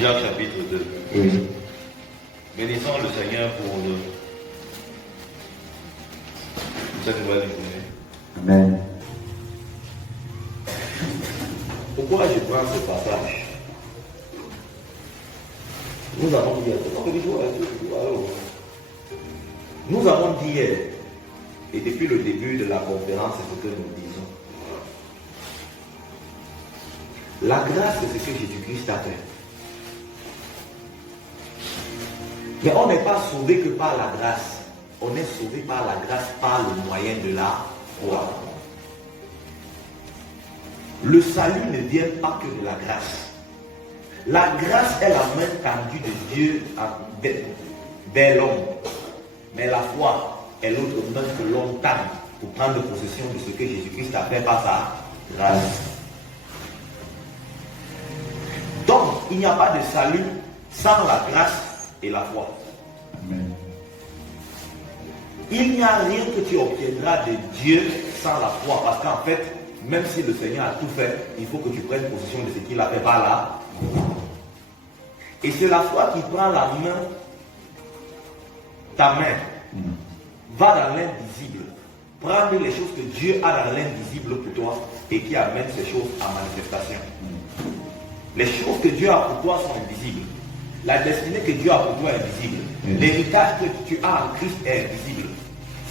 Jacques chapitre 2. Oui. Bénissons le Seigneur pour cette nouvelle journée. Amen. Pourquoi je prends ce passage? Nous avons dit hier, et depuis le début de la conférence, c'est ce que nous disons. La grâce, c'est ce que Jésus-Christ a fait. Mais on n'est pas sauvé que par la grâce. On est sauvé par la grâce par le moyen de la foi. Le salut ne vient pas que de la grâce. La grâce est la main tendue de Dieu vers l'homme. Mais la foi est l'autre main que l'homme tend pour prendre possession de ce que Jésus-Christ a fait par sa grâce. Donc, il n'y a pas de salut sans la grâce et la foi. Amen. Il n'y a rien que tu obtiendras de Dieu sans la foi. Parce qu'en fait, même si le Seigneur a tout fait, il faut que tu prennes possession de ce qu'il a fait par là. Et c'est la foi qui prend la main, ta main, va dans l'invisible. Prendre les choses que Dieu a dans l'invisible pour toi et qui amène ces choses à manifestation. Les choses que Dieu a pour toi sont invisibles. La destinée que Dieu a pour toi est invisible. L'héritage que tu as en Christ est invisible.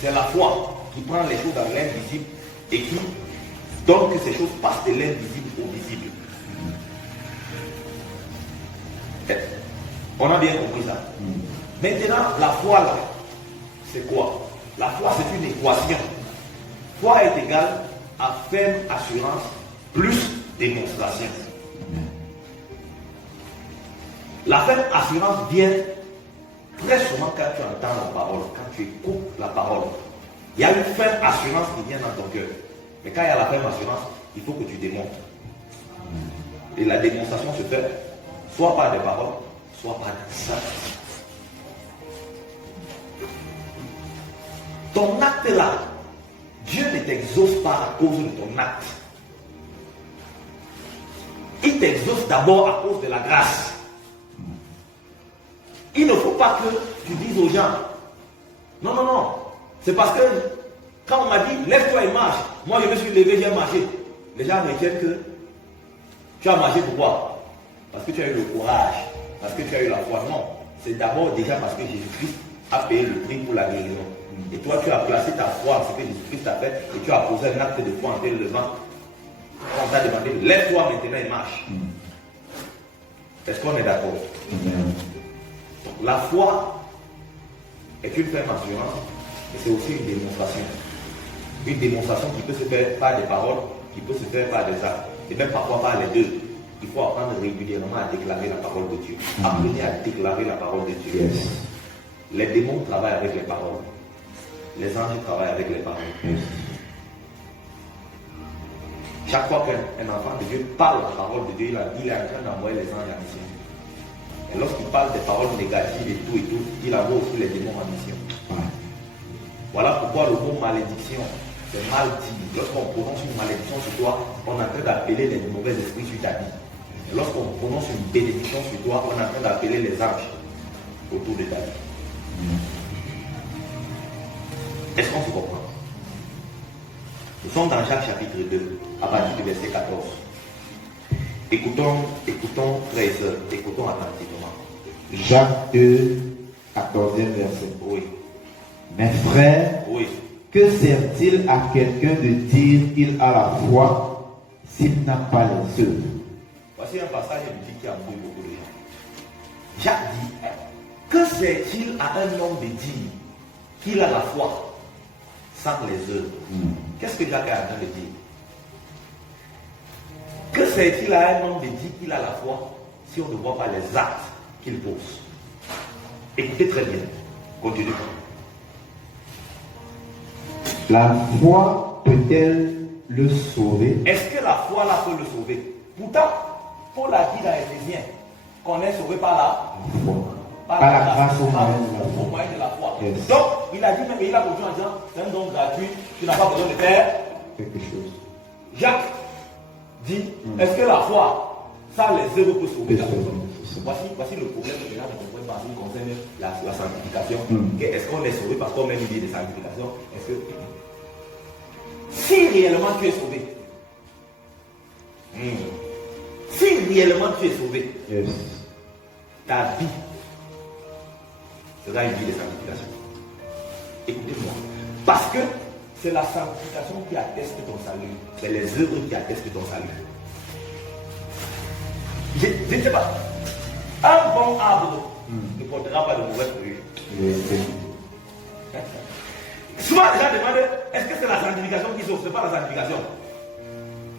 C'est la foi qui prend les choses dans l'invisible et qui donne que ces choses passent de l'invisible au visible. On a bien compris ça. Maintenant, la foi là, c'est quoi? La foi, c'est une équation. Foi est égale à ferme assurance plus démonstration. La ferme assurance vient très souvent quand tu entends la parole, quand tu écoutes la parole. Il y a une ferme assurance qui vient dans ton cœur. Mais quand il y a la ferme assurance, il faut que tu démontres. Et la démonstration se fait soit par des paroles, soit par des actes. Ton acte là, Dieu ne t'exauce pas à cause de ton acte. Il t'exauce d'abord à cause de la grâce. Il ne faut pas que tu dises aux gens, non, non, non, c'est parce que quand on m'a dit, lève-toi et marche, moi je me suis levé, j'ai marché. Les gens retiennent que tu as marché pourquoi? Parce que tu as eu le courage, parce que tu as eu la foi. Non, c'est d'abord déjà parce que Jésus-Christ a payé le prix pour la guérison. Et toi, tu as placé ta foi en ce que Jésus-Christ a fait et tu as posé un acte de foi en te levant. On t'a demandé, lève-toi maintenant et marche. Est-ce qu'on est d'accord? La foi est une ferme assurance, mais c'est aussi une démonstration. Une démonstration qui peut se faire par des paroles, qui peut se faire par des actes, et même parfois par les deux. Il faut apprendre régulièrement à déclarer la parole de Dieu. Apprenez à déclarer la parole de Dieu. Yes. Les démons travaillent avec les paroles. Les anges travaillent avec les paroles. Yes. Chaque fois qu'un enfant de Dieu parle la parole de Dieu, il est en train d'envoyer les anges en mission. Et lorsqu'il parle des paroles négatives et tout, il envoie aussi les démons en mission. Voilà pourquoi le mot malédiction, c'est mal dit. Lorsqu'on prononce une malédiction sur toi, on est en train d'appeler les mauvais esprits sur ta vie. Et lorsqu'on prononce une bénédiction sur toi, on est en train d'appeler les anges autour de ta vie. Est-ce qu'on se comprend? Nous sommes dans Jacques chapitre 2, à partir du verset 14. Écoutons, frères et sœurs, écoutons attentivement. Jacques 2, 14e verset. Oui. Mes frères, Oui. que sert-il à quelqu'un de dire qu'il a la foi s'il n'a pas les œuvres? Voici un passage biblique qui embrouille beaucoup de gens. Jacques dit, que sert-il à un homme de dire qu'il a la foi sans les œuvres? Qu'est-ce que Jacques est en train de dire? Que sert-il à un homme de dire qu'il a la foi si on ne voit pas les actes qu'il pose? Écoutez très bien. Continue. La foi peut-elle le sauver? Est-ce que la foi là peut le sauver? Pourtant, Paul a dit dans Éphésiens qu'on est sauvé par la grâce au moyen de la foi. Yes. Donc, il a dit même, il a continué en disant, c'est un don gratuit, tu n'as pas besoin de faire quelque chose. Jacques dit, est-ce que la foi, sans les œuvres peut sauver la personne? Voici le problème que là, on comprend qui concerne la sanctification. Est-ce qu'on est sauvé parce qu'on met une idée de sanctification? Est-ce que si réellement tu es sauvé, si réellement tu es sauvé, ta vie sera une vie de sanctification. Écoutez-moi. Parce que c'est la sanctification qui atteste ton salut. C'est les œuvres qui attestent ton salut. Je ne sais pas. Un bon arbre ne portera pas de mauvais fruits. Souvent, les gens demandent est-ce que c'est la sanctification qui sauve? Ce n'est pas la sanctification.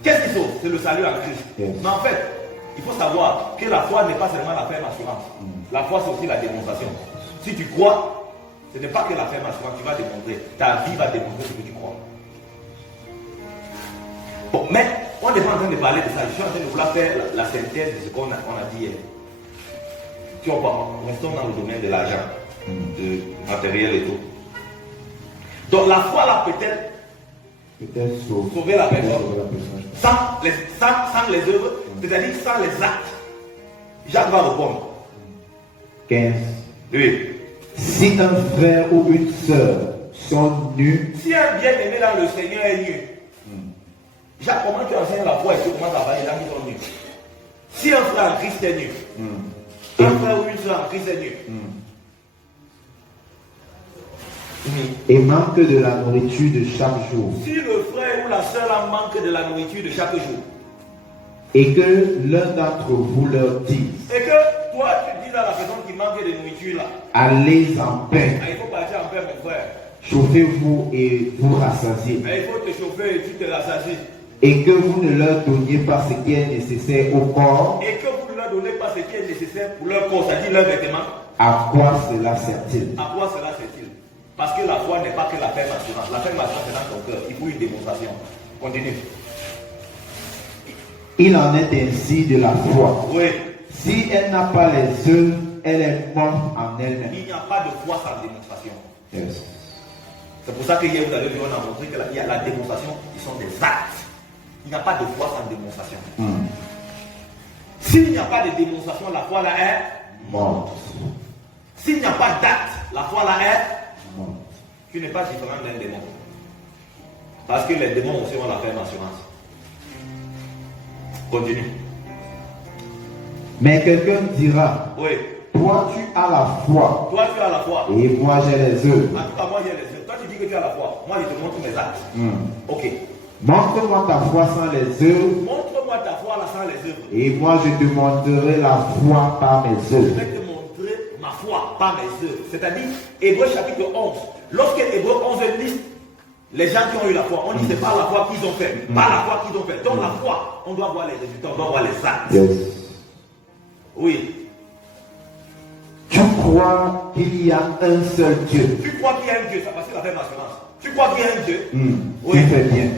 Qu'est-ce qui sauve? C'est le salut en Christ. Mais en fait, il faut savoir que la foi n'est pas seulement la ferme assurance. La foi, c'est aussi la démonstration. Si tu crois, ce n'est pas que la ferme assurance, tu vas démontrer. Ta vie va démontrer ce que tu crois. Bon, mais on n'est pas en train de parler de ça. Je suis en train de vouloir faire la synthèse de ce qu'on a dit hier. Tu vois pas, restons dans le domaine de l'argent, de matériel et tout. Donc la foi là peut-elle sauver la personne sans les œuvres, c'est-à-dire sans les actes. Jacques va répondre. 15. Oui. Si un frère ou une sœur sont nus, si un bien-aimé dans le Seigneur est nu, Jacques, comment tu enseignes la foi et tu commences à parler des gens qui sont nus? Si un frère en Christ est nu, un frère ou une sœur en Christ est nu, et manque de la nourriture de chaque jour, si le frère ou la sœur manque de la nourriture de chaque jour, et que l'un d'entre vous leur dise, et que toi tu dis à la personne qui manque de nourriture là, allez en paix, il faut partir en paix mon frère, chauffez-vous et vous rassasiez, il faut te chauffer et tu te rassasies, et que vous ne leur donniez pas ce qui est nécessaire au corps, et que vous ne leur donnez pas ce qui est nécessaire pour leur corps, c'est-à-dire leurs vêtements, à quoi cela sert-il? À quoi cela sert-il? Parce que la foi n'est pas que la ferme assurance. La ferme assurance est dans ton cœur. Il faut une démonstration. Continue. Il en est ainsi de la foi. Oui. Si elle n'a pas les œuvres, elle est morte en elle-même. Il n'y a pas de foi sans démonstration. Yes. C'est pour ça que hier vous avez vu, on a montré que il y a la démonstration qui sont des actes. Il n'y a pas de foi sans démonstration. S'il n'y a pas de démonstration, la foi là est morte. S'il n'y a pas d'acte, la foi là est morte. Tu n'es pas différent d'un démon. Parce que les démons aussi ont la ferme assurance. Continue. Mais quelqu'un dira, oui. Toi tu as la foi. Toi tu as la foi. Et moi j'ai les œuvres. En tout cas, moi j'ai les œuvres. Toi tu dis que tu as la foi. Moi je te montre mes actes. Ok. Montre-moi ta foi sans les œuvres. Montre-moi ta foi là sans les œuvres. Et moi je te montrerai la foi par mes œuvres. Je vais te montrer ma foi par mes œuvres. C'est-à-dire, Hébreux chapitre 11. Lorsque Hébreux 11 liste les gens qui ont eu la foi, on dit c'est par la foi qu'ils ont fait. Par la foi qu'ils ont fait. Donc la foi, on doit voir les résultats, on doit voir les actes. Yes. Oui. Tu crois qu'il y a un seul Dieu. Tu crois qu'il y a un Dieu, ça parce que la ferme assurance. Tu crois qu'il y a un Dieu. Oui. Tu fais bien.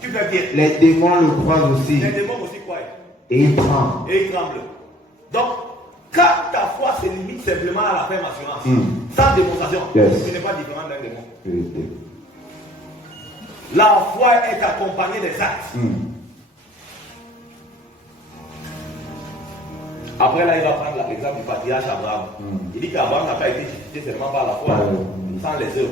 Tu fais bien. Les démons le croient aussi. Les démons aussi croient. Et ils tremblent. Et ils tremblent. Donc, quand ta foi se limite simplement à la ferme assurance, sans démonstration, tu n'es pas différent d'un démon. La foi est accompagnée des actes. Après là, il va prendre l'exemple du patriarche Abraham. Il dit qu'Abraham n'a pas été justifié seulement par la foi, sans les œuvres.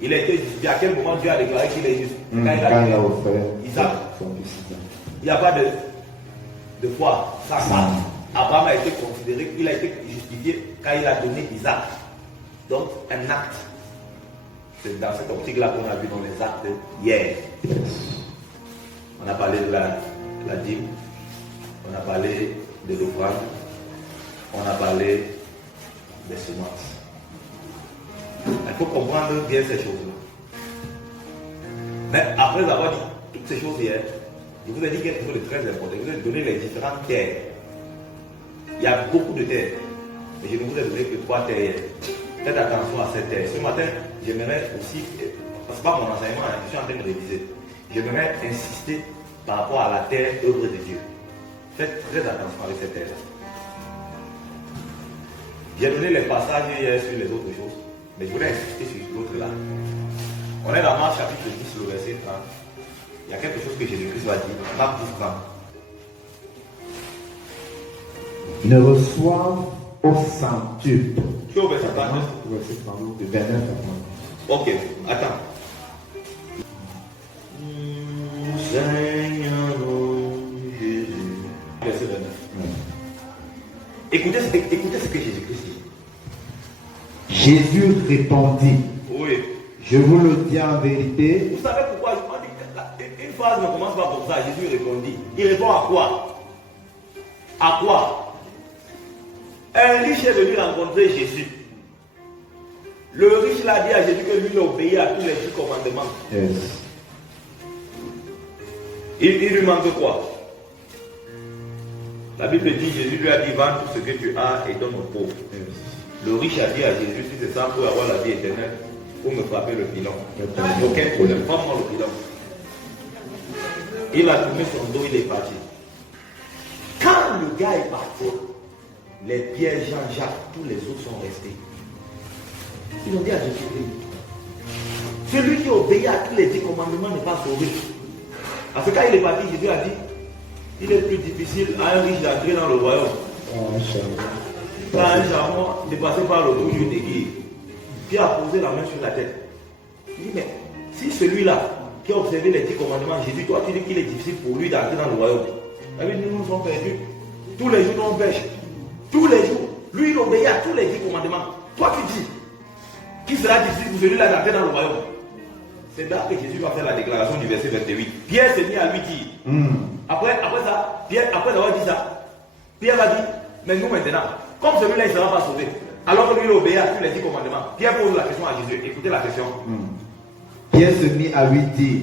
Il a été justifié. À quel moment Dieu a déclaré qu'il est juste? Quand il a offert Isaac. Il n'y a pas de foi sans acte. Abraham a été considéré qu'il a été justifié quand il a donné Isaac. Donc, un acte. C'est dans cette optique-là qu'on a vu dans les actes hier. On a parlé de la dîme, on a parlé de l'offrande, on a parlé des semences. Il faut comprendre bien ces choses-là. Mais après avoir dit toutes ces choses hier, je vous ai dit quelque chose de très important. Je vous ai donné les différentes terres. Il y a beaucoup de terres, mais je ne vous ai donné que 3 terres hier. Faites attention à ces terres. Ce matin, j'aimerais aussi, parce que c'est pas mon enseignement, je suis en train de réviser. J'aimerais insister par rapport à la terre œuvre de Dieu. Faites très attention avec cette terre. J'ai donné les passages hier sur les autres choses, mais je voulais insister sur l'autre là. On est dans Marc chapitre 10, le verset 30. Il y a quelque chose que Jésus-Christ va dire. Marc 10, 30. ne reçoivent au centuple. Tu es au verset 29. De 29 à 30. Ok, attends. Seigneur Jésus. Verset 29. Écoutez ce que Jésus-Christ dit. Jésus répondit, Oui. je vous le dis en vérité. Vous savez pourquoi on dit une phrase ne commence pas comme ça. Jésus répondit. Il répond à quoi? À quoi? Un riche est venu rencontrer Jésus. Le riche l'a dit à Jésus que lui il obéit à tous les 10 commandements. Yes. Il lui manque quoi? La Bible dit, Jésus lui a dit, vends tout ce que tu as et donne aux pauvres. Yes. Le riche a dit à Jésus, si c'est ça pour avoir la vie éternelle, pour me frapper le pilon. Aucun problème, frappe-moi le pilon. Il a tourné son dos, il est parti. Quand le gars est parti, les Pierre, Jean-Jacques, tous les autres sont restés. Ils ont dit à Jésus, celui qui obéit à tous les 10 commandements n'est pas sauvé. Parce que quand il est parti, Jésus a dit, il est plus difficile à un riche d'entrer dans le royaume. Quand un charmant est passé par le bout d'une aiguille, qui a posé la main sur la tête. Il dit, mais si celui-là qui a observé les 10 commandements, Jésus, toi tu dis qu'il est difficile pour lui d'entrer dans le royaume. Nous nous sommes perdus. Tous les jours, nous on pêche. Tous les jours. Lui, il obéit à tous les 10 commandements. Toi, tu dis, qui sera difficile pour celui-là d'entrer dans le royaume? C'est là que Jésus va faire la déclaration du verset 28. Pierre s'est mis à lui dire. Après ça, Pierre, après avoir dit ça, Pierre a dit, mais nous maintenant, comme celui-là, il ne sera pas sauvé, alors que lui, il obéit à tous les 10 commandements. Pierre pose la question à Jésus. Écoutez la question. Pierre se mit à lui dire,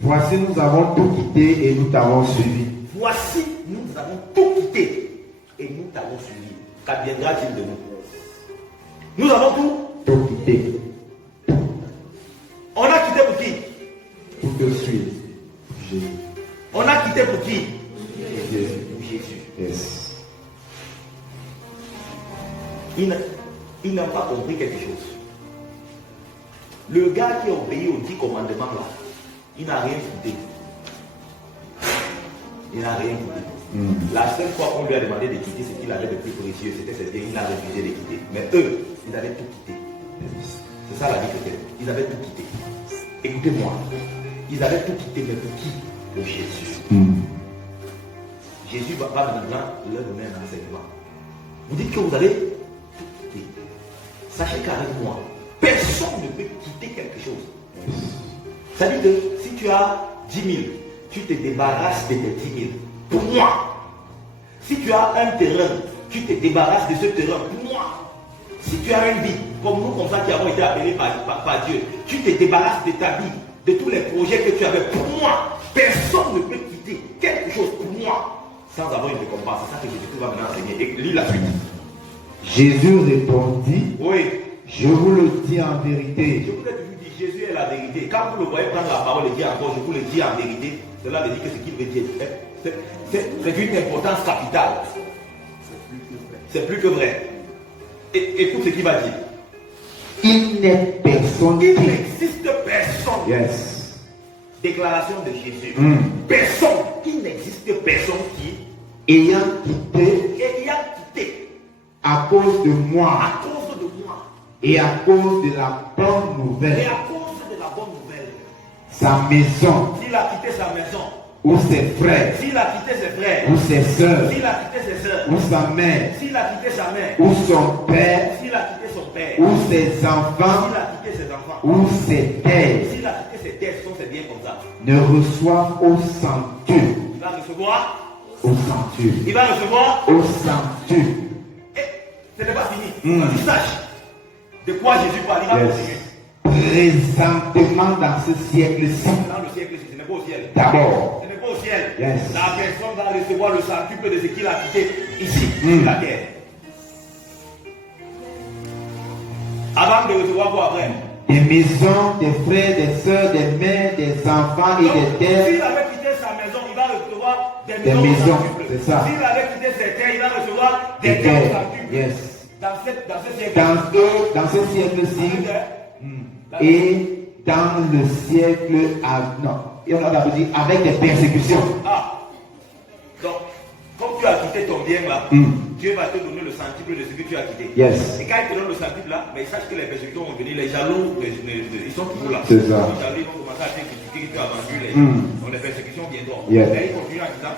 voici nous avons tout quitté et nous t'avons suivi. Voici, nous avons tout quitté et nous t'avons suivi. Qu'adviendra-t-il de nous? Nous avons tout quitté. On a quitté pour qui? Pour te suivre. Jésus. On a quitté pour qui? Jésus. Pour Jésus. Yes. Il n'a pas compris quelque chose. Le gars qui a obéi aux 10 commandements là, il n'a rien quitté. Il n'a rien quitté. La seule fois qu'on lui a demandé de quitter ce qu'il avait de plus précieux, c'était ses biens, il a refusé de quitter. Mais eux, ils avaient tout quitté. C'est ça la vie que c'est. Ils avaient tout quitté. Écoutez-moi. Ils avaient tout quitté, mais pour qui? Pour Jésus. Jésus va pas maintenant leur donner un enseignement. Vous dites que vous avez tout quitté. Sachez qu'avec moi, personne ne peut quitter quelque chose. Ça dit que si tu as 10 000, tu te débarrasses de tes 10 000. Pour moi. Si tu as un terrain, tu te débarrasses de ce terrain. Pour moi. Si tu as une vie, comme nous, comme ça, qui avons été appelés par Dieu, tu te débarrasses de ta vie, de tous les projets que tu avais. Pour moi, personne ne peut quitter quelque chose pour moi sans avoir une récompense. C'est ça que Jésus va maintenant enseigner. Et lis la suite. Jésus répondit, oui, je vous le dis en vérité. Je vous ai toujours dit, Jésus est la vérité. Quand vous le voyez prendre la parole et dire encore, je vous le dis en vérité, cela veut dire que ce qu'il veut dire, c'est d'une importance capitale. C'est plus que vrai. Écoute ce qu'il va dire. Il n'est personne Il qui... n'existe personne. Yes. Déclaration de Jésus. Personne. Il n'existe personne qui, ayant quitté à cause de moi, à cause de moi, et à cause de la bonne et nouvelle, à cause de la bonne nouvelle, sa maison, s'il a quitté sa maison, ou ses frères, s'il a quitté ses frères, ou ses soeurs, s'il a quitté ses soeurs, ou sa mère, s'il a quitté sa mère, ou son père, s'il a quitté son père, ou ses enfants, s'il a quitté ses enfants, ou ses terres, s'il a quitté ses terres, ce sont ses biens comme ça, ne reçoivent au centuple, il va recevoir, au centuple, il va recevoir, au centuple. et ce n'est pas fini. Quand tu saches de quoi Jésus parle, il va continuer. Présentement dans ce siècle-ci, Dans le siècle, ce n'est pas au ciel. d'abord, Ce n'est pas au ciel. Yes. La personne va recevoir le centuple de ce qu'il a quitté ici, sur la terre. Avant de recevoir quoi après? des maisons, des frères, des soeurs, des mères, des enfants et Donc, des terres. s'il avait quitté sa maison, il va recevoir des Des maisons, maisons, au centuple. c'est ça. S'il avait quitté ses terres, il va recevoir des Des terres au terres. centuple. Yes. Dans ce siècle. Dans ce siècle-ci et dans le siècle non, et on a d'abord dit avec des persécutions. Ah. Donc, comme tu as quitté ton bien là, Dieu va te donner le centuple de ce que tu as quitté. Yes. Et quand il te donne le centuple là, mais sache que les persécutions vont venir, les jaloux, ils sont toujours là. C'est ça. Les jaloux, ils vont commencer à te critiquer que tu as vendu les gens. Donc les persécutions viendront. Yes. Mais ils continuent en disant.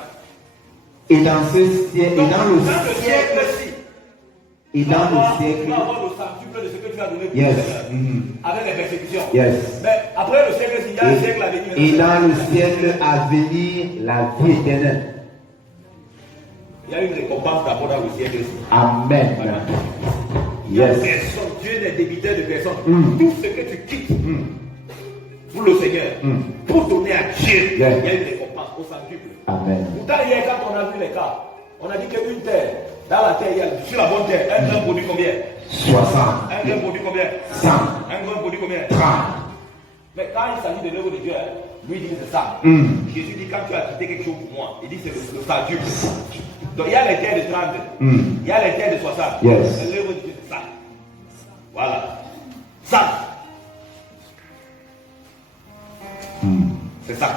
Et dans ce siècle, et dans le siècle, siècle-ci, et dans le siècle, tu vas avoir le centuple de ce que tu as donné pour yes. le Seigneur, avec les persécutions. Yes. Mais après le siècle-ci, il y a un siècle à venir. Et dans le siècle à venir, la vie éternelle. Il y a une récompense d'abord dans le siècle-ci. Amen. Yes. Personne, Dieu n'est débiteur de personne. Tout ce que tu quittes pour le Seigneur, pour donner à Dieu, il y a une récompense au centuple. Amen. Pourtant, hier, quand on a vu les cas, on a dit qu'une terre, dans la terre, il y a, sur la bonne terre, un grain produit combien? 60. Un grain produit combien? 100. Un grain produit combien? 30. Mais quand il s'agit de l'œuvre de Dieu, lui il dit que c'est ça. Jésus dit quand tu as quitté quelque chose pour moi, il dit c'est le statut. Donc il y a les terres de 30, il y a les terres de 60. Yes. Mais l'œuvre de Dieu c'est ça. Voilà. Ça. C'est ça.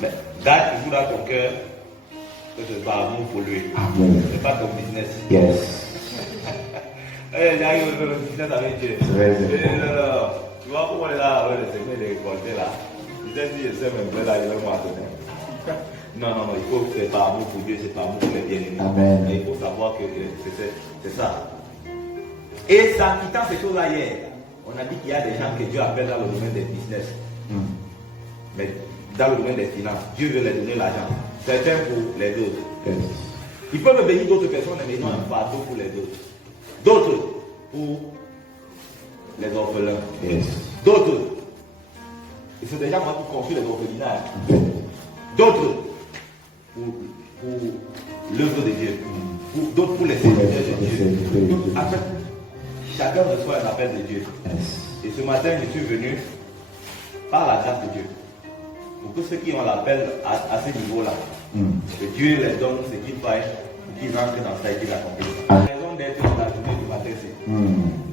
Mais garde toujours dans ton cœur que c'est pas amour pour lui. Amen. C'est pas ton business. Yes. J'arrive le business avec Dieu. Tu vois comment on est là, le Seigneur est récolté là. Je sais si je sais même pas là, il va m'attendre. Non, il faut que c'est pas amour pour Dieu, c'est pas amour pour les bien-aimés. Amen. Mais il faut savoir que c'est ça. Et ça, quittant ces choses-là hier, on a dit qu'il y a des gens que Dieu appelle dans le domaine des business. Mais dans le domaine des finances, Dieu veut leur donner l'argent. Certains pour les autres. Yes. Ils peuvent bénir d'autres personnes, mais ils ont un fardeau pour les autres. D'autres pour les orphelins. Yes. D'autres, et c'est déjà moi qui construis les orphelinats. D'autres pour l'œuvre de Dieu. D'autres pour les serviteurs de Dieu. En fait, chacun reçoit un appel de Dieu. Yes. Et ce matin, je suis venu par la grâce de Dieu. Pour que ceux qui ont l'appel à ce niveau-là, que Dieu les donne ce qu'il faille pour qu'ils entrent dans ça et qu'ils accomplissent. La raison d'être la journée du matin-ci.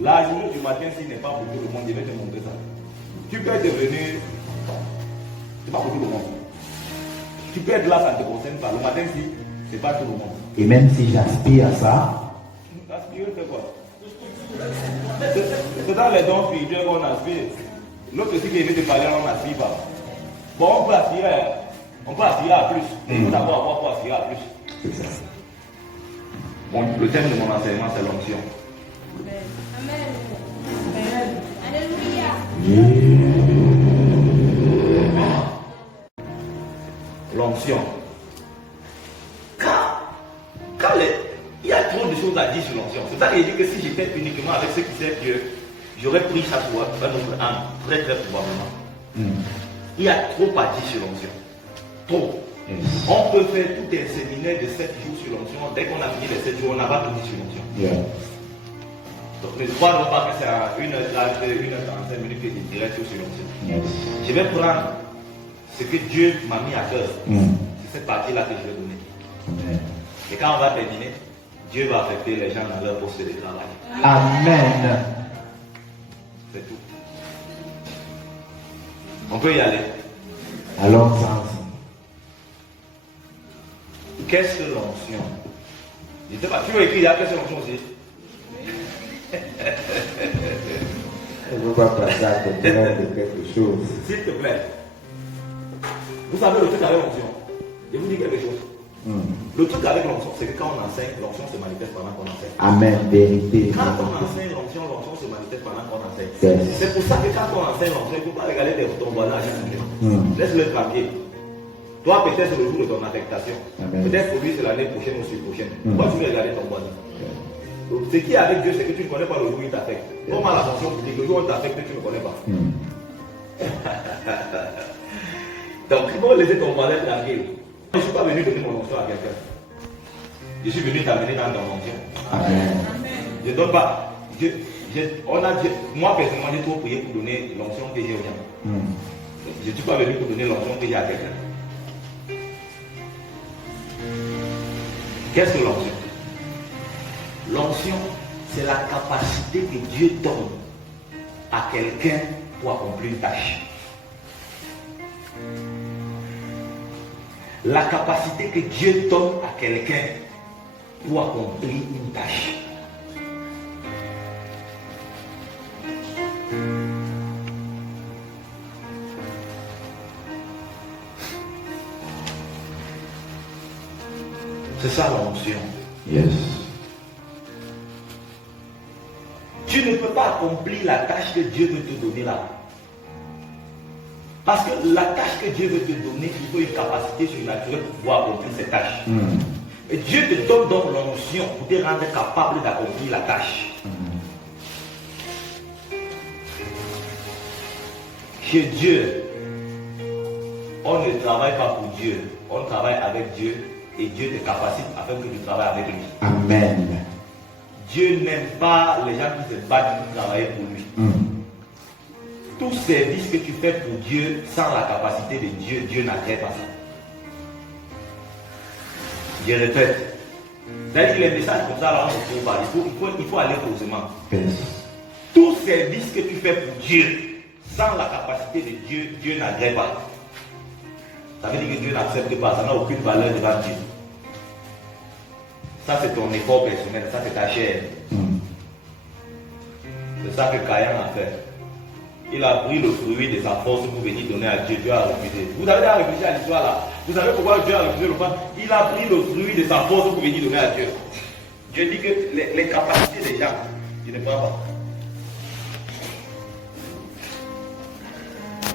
La journée du matin-ci n'est pas pour tout le monde, je vais te montrer ça. Tu peux devenir. C'est pas pour tout le monde. Tu peux être là, ça ne te concerne pas. Le matin-ci, c'est pas tout le monde. Et même si j'aspire à ça, Aspirer, c'est quoi? C'est dans les dons spirituels qu'on aspire. L'autre aussi qui est venu te parler, on n'aspire pas. Bon, on peut aspirer à plus. Mais il faut d'abord avoir pour aspirer à plus. c'est ça. Bon, le thème de mon enseignement, c'est l'onction. Amen. Alléluia. L'onction. Quand il y a trop de choses à dire sur l'onction. C'est ça que je dis que si j'étais uniquement avec ceux qui savent Dieu, j'aurais pris chaque fois un autre âme, très très probablement. Il y a trop à dire sur l'onction. Trop. On peut faire tout un séminaire de 7 jours sur l'onction. Dès qu'on a fini les 7 jours, on n'a pas tout dit sur l'onction. Donc, ne crois pas que c'est à 1h45 minutes que je dirais tout sur l'onction. Je vais prendre ce que Dieu m'a mis à cœur. C'est cette partie-là que je vais donner. Et quand on va terminer, Dieu va affecter les gens dans leur poste de travail. Amen. C'est tout. On peut y aller. Allons-y. Qu'est-ce que l'onction? Je ne sais pas, tu veux écrire là, qu'est-ce que l'onction aussi? Je ne veux pas passer à côté de quelque chose. S'il te plaît. Vous savez le truc avec l'onction? Je vous dis quelque chose. Le truc avec l'onction, c'est que quand on enseigne, l'onction se manifeste pendant qu'on enseigne. Amen. Vérité. Quand on enseigne l'onction se manifeste pendant qu'on enseigne. Yes. C'est pour ça que quand on enseigne l'onction, il ne faut pas regarder ton voisin à chaque moment. Laisse-le tranquille. Toi, peut-être c'est le jour de ton affectation. Peut-être pour lui, c'est l'année prochaine ou la prochaine. Pourquoi tu veux regarder ton voisin? Donc, ce qui est avec Dieu, c'est que tu ne connais pas le jour où il t'affecte. Comment la fonction publique, le jour où il t'affecte, tu ne connais pas. Donc, il faut laisser ton voisin tranquille. Je ne suis pas venu donner mon onction à quelqu'un. Je suis venu t'amener dans ton onction. Amen. Je ne donne pas. Moi, personnellement, j'ai trop prié pour donner l'onction que j'ai aux gens. Je ne suis pas venu pour donner l'onction que j'ai à quelqu'un. Qu'est-ce que l'onction? L'onction, c'est la capacité que Dieu donne à quelqu'un pour accomplir une tâche. La capacité que Dieu donne à quelqu'un pour accomplir une tâche. C'est ça l'onction. Yes. Tu ne peux pas accomplir la tâche que Dieu veut te donner là. Parce que la tâche que Dieu veut te donner, il faut une capacité surnaturelle pour pouvoir accomplir cette tâche. Et Dieu te donne donc l'onction pour te rendre capable d'accomplir la tâche. Chez Dieu, on ne travaille pas pour Dieu, on travaille avec Dieu et Dieu te capacite afin que tu travailles avec lui. Amen. Dieu n'aime pas les gens qui se battent pour travailler pour lui. Tout service que tu fais pour Dieu sans la capacité de Dieu, Dieu n'agrée pas ça. Je répète. C'est-à-dire que les messages comme ça, là, on ne peut pas. Il faut aller posément. Yes. Tout service que tu fais pour Dieu sans la capacité de Dieu, Dieu n'agrée pas. Ça veut dire que Dieu n'accepte pas, ça n'a aucune valeur devant Dieu. Ça c'est ton effort personnel, ça c'est ta chair. C'est ça que Caïn a fait. Il a pris le fruit de sa force pour venir donner à Dieu. Dieu a refusé. Vous avez déjà réfléchi à l'histoire là. Vous savez pourquoi Dieu a refusé le pain? Il a pris le fruit de sa force pour venir donner à Dieu. Dieu dit que les capacités des gens, tu ne prends pas.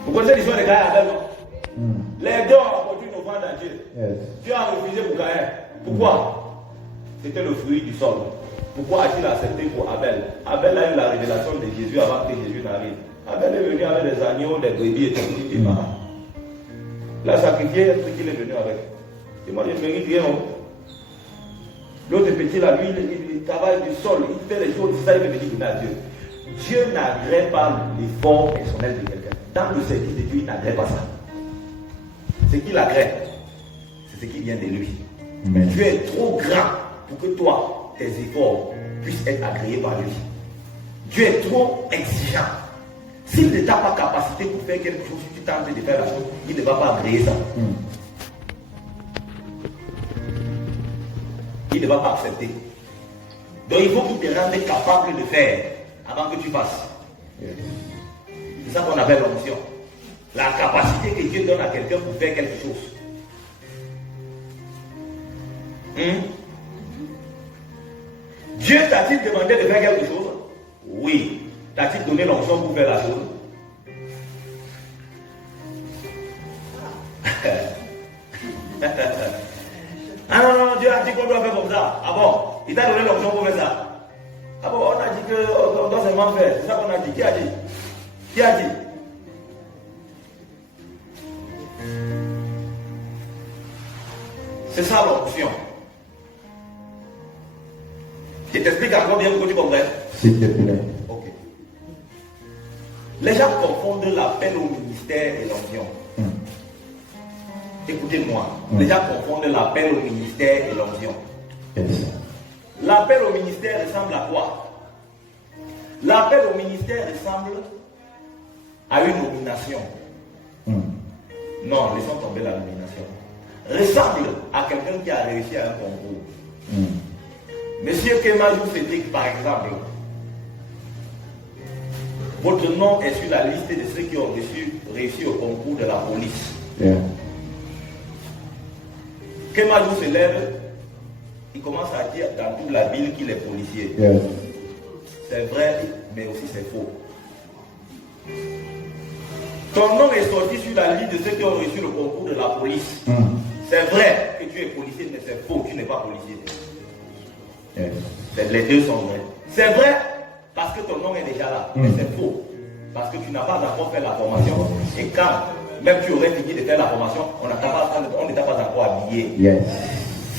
Vous connaissez l'histoire de Caïn et Abel, non? Les deux ont apporté une offrande à Dieu. Yes. Dieu a refusé pour Caïn. Pourquoi? C'était le fruit du sol. Pourquoi a-t-il accepté pour Abel? Abel a eu la révélation de Jésus avant que Jésus n'arrive. Abel est venu avec des agneaux, des brebis et tout. Il a sacrifié ce qu'il est venu avec. Et moi, je ne mérite rien. L'autre petit, là, lui, il travaille du sol, il fait les choses, ça, il veut venir donner à Dieu. Dieu n'agrée pas l'effort personnel de quelqu'un. Dans le service de Dieu, il n'agrée pas ça. Ce qu'il agrée, c'est ce qui vient de lui. Amen. Dieu est trop grand pour que toi, tes efforts puissent être agréés par lui. Dieu est trop exigeant. S'il ne t'a pas capacité pour faire quelque chose, si tu tentes de faire la chose, il ne va pas agréer ça. Il ne va pas accepter. Donc il faut qu'il te rende capable de faire avant que tu fasses. C'est ça qu'on appelle l'onction. La capacité que Dieu donne à quelqu'un pour faire quelque chose. Dieu t'a-t-il demandé de faire quelque chose? Oui. T'a-t-il donné l'onction pour faire la chose? Ah non, Dieu a dit qu'on doit faire comme ça. Ah bon? Il t'a donné l'onction pour faire ça? Ah bon, on a dit qu'on doit seulement faire. C'est ça qu'on a dit. Qui a dit? Qui a dit? C'est ça l'onction. Je t'explique encore bien pour que tu comprennes. S'il te plaît. Ok. Les gens confondent l'appel au ministère et l'onction. Écoutez-moi. Les gens confondent l'appel au ministère et l'onction. Yes. L'appel au ministère ressemble à quoi? L'appel au ministère ressemble à une nomination. Non, laissons tomber la nomination. Ressemble à quelqu'un qui a réussi à un concours. Monsieur Kemajou Cédric, par exemple, votre nom est sur la liste de ceux qui ont réussi au concours de la police. Yeah. Kemajou se lève, il commence à dire dans toute la ville qu'il est policier. Yes. C'est vrai, mais aussi c'est faux. Ton nom est sorti sur la liste de ceux qui ont reçu le concours de la police. C'est vrai que tu es policier, mais c'est faux, tu n'es pas policier. Yes. Les deux sont vrais. C'est vrai parce que ton nom est déjà là, mais c'est faux. Parce que tu n'as pas encore fait la formation. Et quand même tu aurais fini de faire la formation, on ne t'a pas encore habillé. Yes.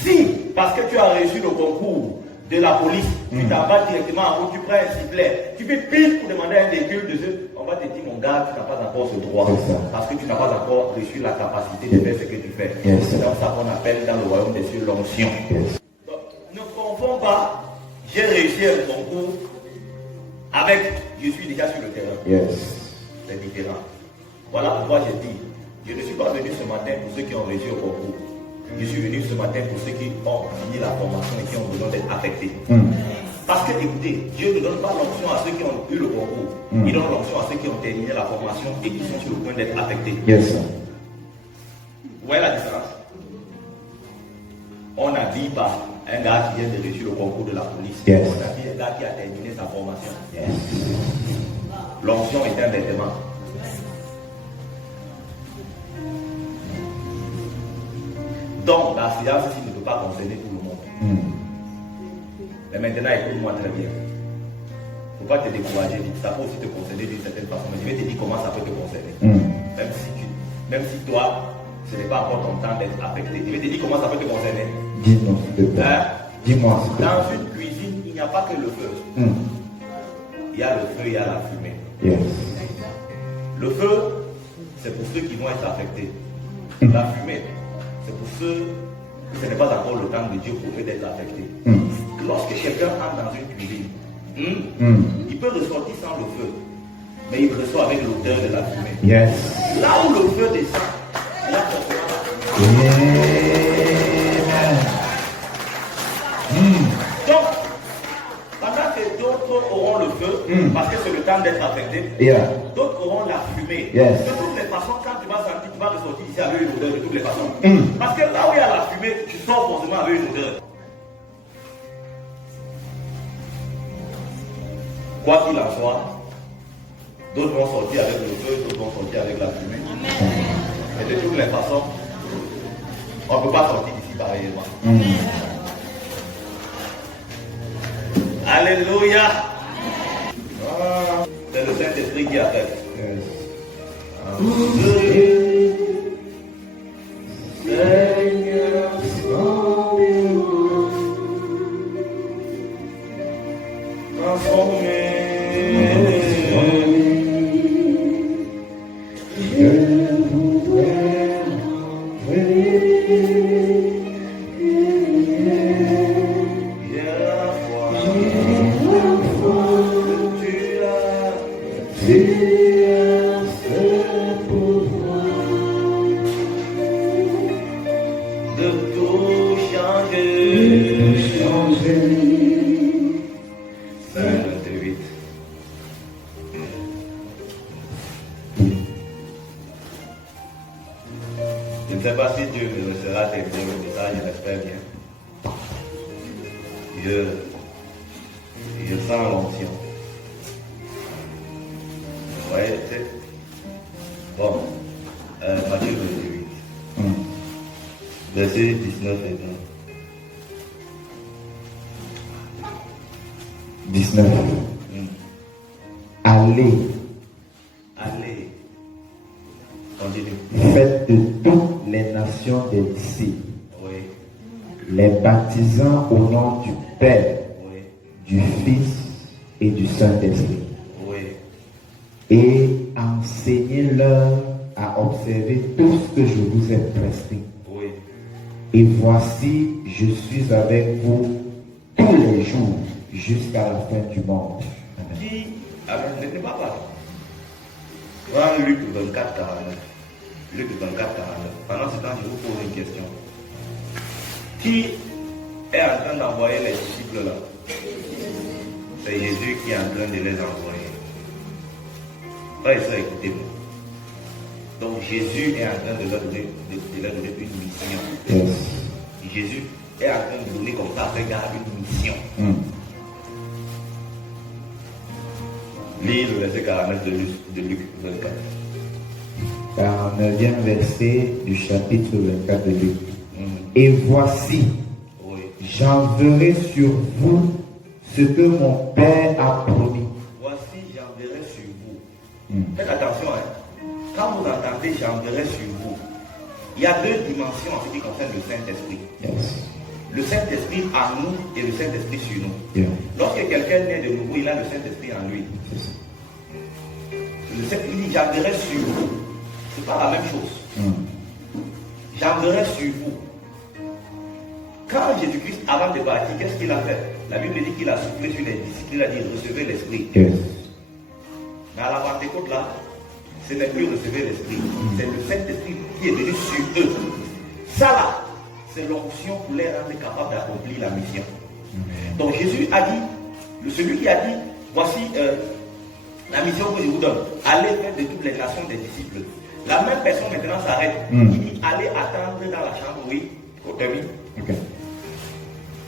Si, parce que tu as reçu le concours de la police, tu t'en vas directement en haut, tu prends un sifflet, tu fais pile pour demander un véhicule de ceux, on va te dire mon gars, tu n'as pas encore ce droit. Parce que tu n'as pas encore reçu la capacité de faire ce que tu fais. Yes. C'est dans ça qu'on appelle dans le royaume des cieux l'onction. Yes. Donc, ne confonds pas, j'ai réussi un concours avec je suis déjà sur le terrain. Yes. C'est différent. Voilà pourquoi j'ai dit, je ne suis pas venu ce matin pour ceux qui ont réussi au concours. Je suis venu ce matin pour ceux qui ont fini la formation et qui ont besoin d'être affectés. Parce que, écoutez, Dieu ne donne pas l'onction à ceux qui ont eu le concours. Il donne l'onction à ceux qui ont terminé la formation et qui sont sur le point d'être affectés. Yes, sir. Vous voyez la différence? On n'habille pas un gars qui vient de réussir le concours de la police. Yes. On habille un gars qui a terminé sa formation. Yes. L'onction est un vêtement. Donc, la fiance ici ne peut pas concerner tout le monde. Mais maintenant, écoute-moi très bien. Il ne faut pas te décourager vite. Ça peut aussi te concerner d'une certaine façon. Mais je vais te dire comment ça peut te concerner. Même si toi, ce n'est pas encore ton temps d'être affecté. Je vais te dire comment ça peut te concerner. Dis-moi, s'il te plaît. Dis-moi, s'il te plaît. Dans une cuisine, il n'y a pas que le feu. Il y a le feu, il y a la fumée. Yes. Le feu, c'est pour ceux qui vont être affectés. La fumée, c'est pour ceux que ce n'est pas encore le temps de Dieu pour eux d'être affectés. Lorsque quelqu'un entre dans une cuisine, il peut ressortir sans le feu, mais il ressort avec l'odeur de la fumée. Yes. Là où le feu descend, il y a forcément la fumée. Donc, pendant que d'autres auront le feu, parce que c'est le temps d'être affecté, d'autres auront la fumée. Yes. De toutes les façons, quand tu vas sentir, tu vas ressortir ici avec une odeur de toutes les façons. Parce que là où il y a la fumée, tu sors forcément avec une odeur. Quoi qu'il en soit, d'autres vont sortir avec le feu, d'autres vont sortir avec la fumée. Mais de toutes les façons, on ne peut pas sortir d'ici pareillement. Alléluia. C'est le Saint-Esprit qui a fait. Seigneur, transformé. Je ne sais pas si Dieu me laissera terminer le message, je l'espère bien. Je sens l'onction. Vous voyez, c'est bon. Matthieu 28. Verset 19 et 20. 19. Allez. Allez. Continue. Faites de toutes les nations des disciples. Oui. Les baptisant au nom du Père, Oui. du Fils et du Saint-Esprit. Oui. Et enseignez-leur à observer tout ce que je vous ai prescrit. Oui. Et voici, je suis avec vous tous les jours jusqu'à la fin du monde. Amen. Qui, ne pas parler. Voilà Luc 24, 49. Luc 24, 49. Pendant ce temps, je vous pose une question. Qui est en train d'envoyer les disciples là? C'est Jésus qui est en train de les envoyer. Frère et soeur, écoutez-moi. Donc Jésus est en train de leur donner une mission. Yes. Jésus est en train de donner comme ça à ces gars une mission. Lis le verset 49 de Luc 24. 49e verset du chapitre 24 de Luc. Et voici, Oui. j'enverrai sur vous ce que mon Père a promis. Voici, j'enverrai sur vous. Faites attention, hein. Quand vous entendez j'enverrai sur vous, il y a deux dimensions en ce qui concerne le Saint-Esprit. Yes. Le Saint-Esprit en nous et le Saint-Esprit sur nous. Yeah. Lorsque quelqu'un naît de nouveau, il a le Saint-Esprit en lui. Le Saint-Esprit dit j'enverrai sur vous. Ce n'est pas la même chose. J'enverrai sur vous. Quand Jésus-Christ, avant de partir, qu'est-ce qu'il a fait? La Bible dit qu'il a soufflé sur les disciples, il a dit recevez l'Esprit. Yes. Mais à la Pentecôte là, ce n'est plus recevoir l'Esprit. C'est le Saint-Esprit qui est venu sur eux. Ça là, c'est l'onction pour les rendre capables d'accomplir la mission. Donc Jésus a dit, celui qui a dit, voici la mission que je vous donne, allez faire de toutes les nations des disciples. La même personne maintenant s'arrête. Il dit, allez attendre dans la chambre, oui, au termine. Ok.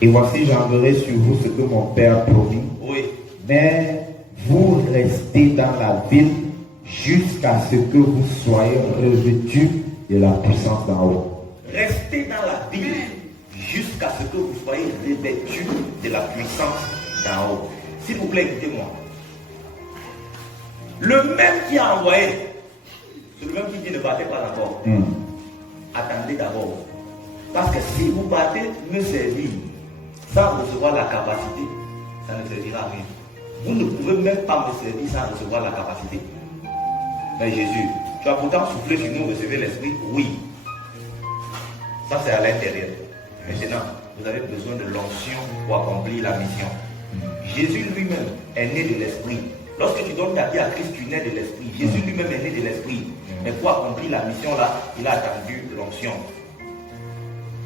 Et voici, j'enverrai sur vous ce que mon Père promit. Oui. Mais vous restez dans la ville jusqu'à ce que vous soyez revêtus de la puissance d'en haut. Restez dans la ville jusqu'à ce que vous soyez revêtus de la puissance d'en haut. S'il vous plaît, écoutez-moi. Le même qui a envoyé, c'est le même qui dit ne battez pas encore. Attendez d'abord. Parce que si vous battez, me servir sans recevoir la capacité, ça ne servira à rien. Vous ne pouvez même pas me servir sans recevoir la capacité. Mais Jésus, tu as pourtant soufflé sur nous, recevoir l'esprit? Oui. Ça c'est à l'intérieur. Maintenant, vous avez besoin de l'onction pour accomplir la mission. Jésus lui-même est né de l'esprit. Lorsque tu donnes ta vie à Christ, tu nais de l'esprit. Jésus lui-même est né de l'esprit. Mais pour accomplir la mission là, il a attendu l'onction.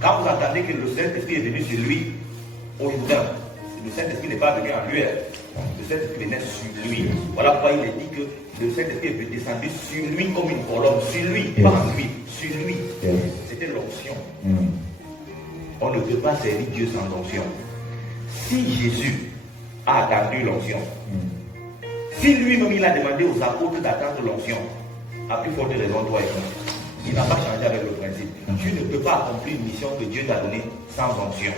Quand vous entendez que le Saint-Esprit est venu sur lui, au Jourdain, le Saint-Esprit n'est pas venu en lui. Le Saint-Esprit venait sur lui. Voilà pourquoi il est dit que le Saint-Esprit est descendu sur lui comme une colonne. Sur lui, pas en lui, sur lui. C'était l'onction. On ne peut pas servir Dieu sans onction. Si Jésus a attendu l'onction, si lui-même il a demandé aux apôtres d'attendre l'onction, à plus forte raison, toi et moi, il n'a pas changé avec le principe. Tu ne peux pas accomplir une mission que Dieu t'a donnée sans onction.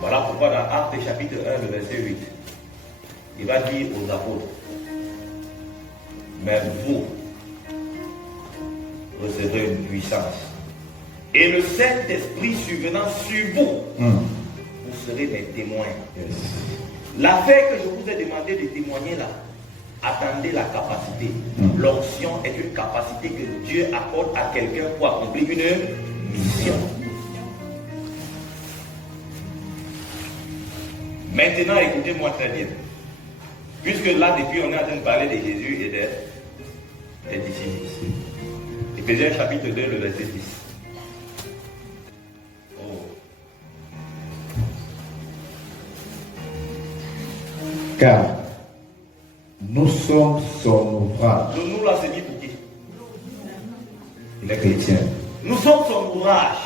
Voilà pourquoi dans Actes chapitre 1, le verset 8, il va dire aux apôtres, mais vous recevrez une puissance. Et le Saint-Esprit survenant sur vous, vous serez mes témoins. L'affaire que je vous ai demandé de témoigner là, attendez la capacité. L'onction est une capacité que Dieu accorde à quelqu'un pour accomplir une mission. Maintenant, écoutez-moi très bien. Puisque là, depuis, on est en train de parler de Jésus et des disciples. Éphésiens chapitre 2, le verset 10. Car nous sommes son ouvrage. Le nous là, c'est dit pour qui? Les chrétiens. Nous sommes son ouvrage.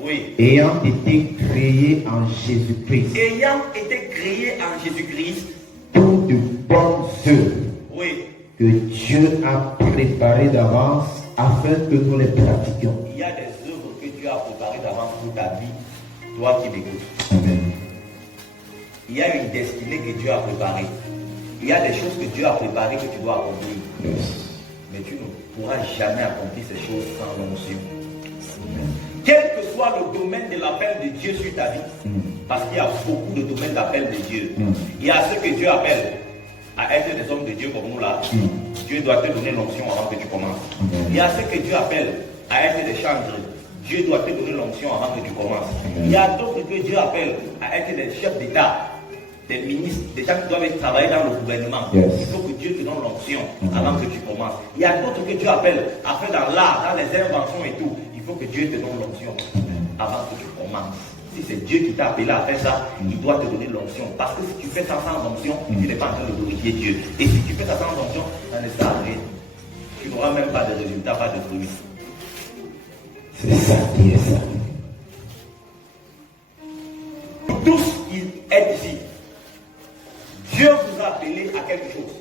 Oui. Ayant été créés en Jésus-Christ. Ayant été créés en Jésus-Christ. Pour de bonnes œuvres. Oui. Que Dieu a préparées d'avance afin que nous les pratiquions. Il y a des œuvres que Dieu a préparées d'avance pour ta vie, toi qui m'écoutes. Amen. Il y a une destinée que Dieu a préparée. Il y a des choses que Dieu a préparées que tu dois accomplir. Mais tu ne pourras jamais accomplir ces choses sans l'onction. Quel que soit le domaine de l'appel de Dieu sur ta vie, parce qu'il y a beaucoup de domaines d'appel de Dieu. Il y a ceux que Dieu appelle à être des hommes de Dieu comme nous là. Dieu doit te donner l'onction avant que tu commences. Il y a ceux que Dieu appelle à être des chantres. Dieu doit te donner l'onction avant que tu commences. Il y a d'autres que Dieu appelle à être des chefs d'État, des ministres, des gens qui doivent travailler dans le gouvernement. Il faut que Dieu te donne l'onction avant que tu commences. Il y a d'autres que Dieu appelle à faire dans l'art, dans les inventions et tout. Il faut que Dieu te donne l'onction avant que tu commences. Si c'est Dieu qui t'a appelé à faire ça, il doit te donner l'onction. Parce que si tu fais ça sans onction, tu n'es pas en train de glorifier Dieu. Et si tu fais ça sans onction, ça ne sert à rien. Tu n'auras même pas de résultat, pas de fruits. C'est ça qui est ça. Tous qui êtes ici, Dieu vous a appelé à quelque chose.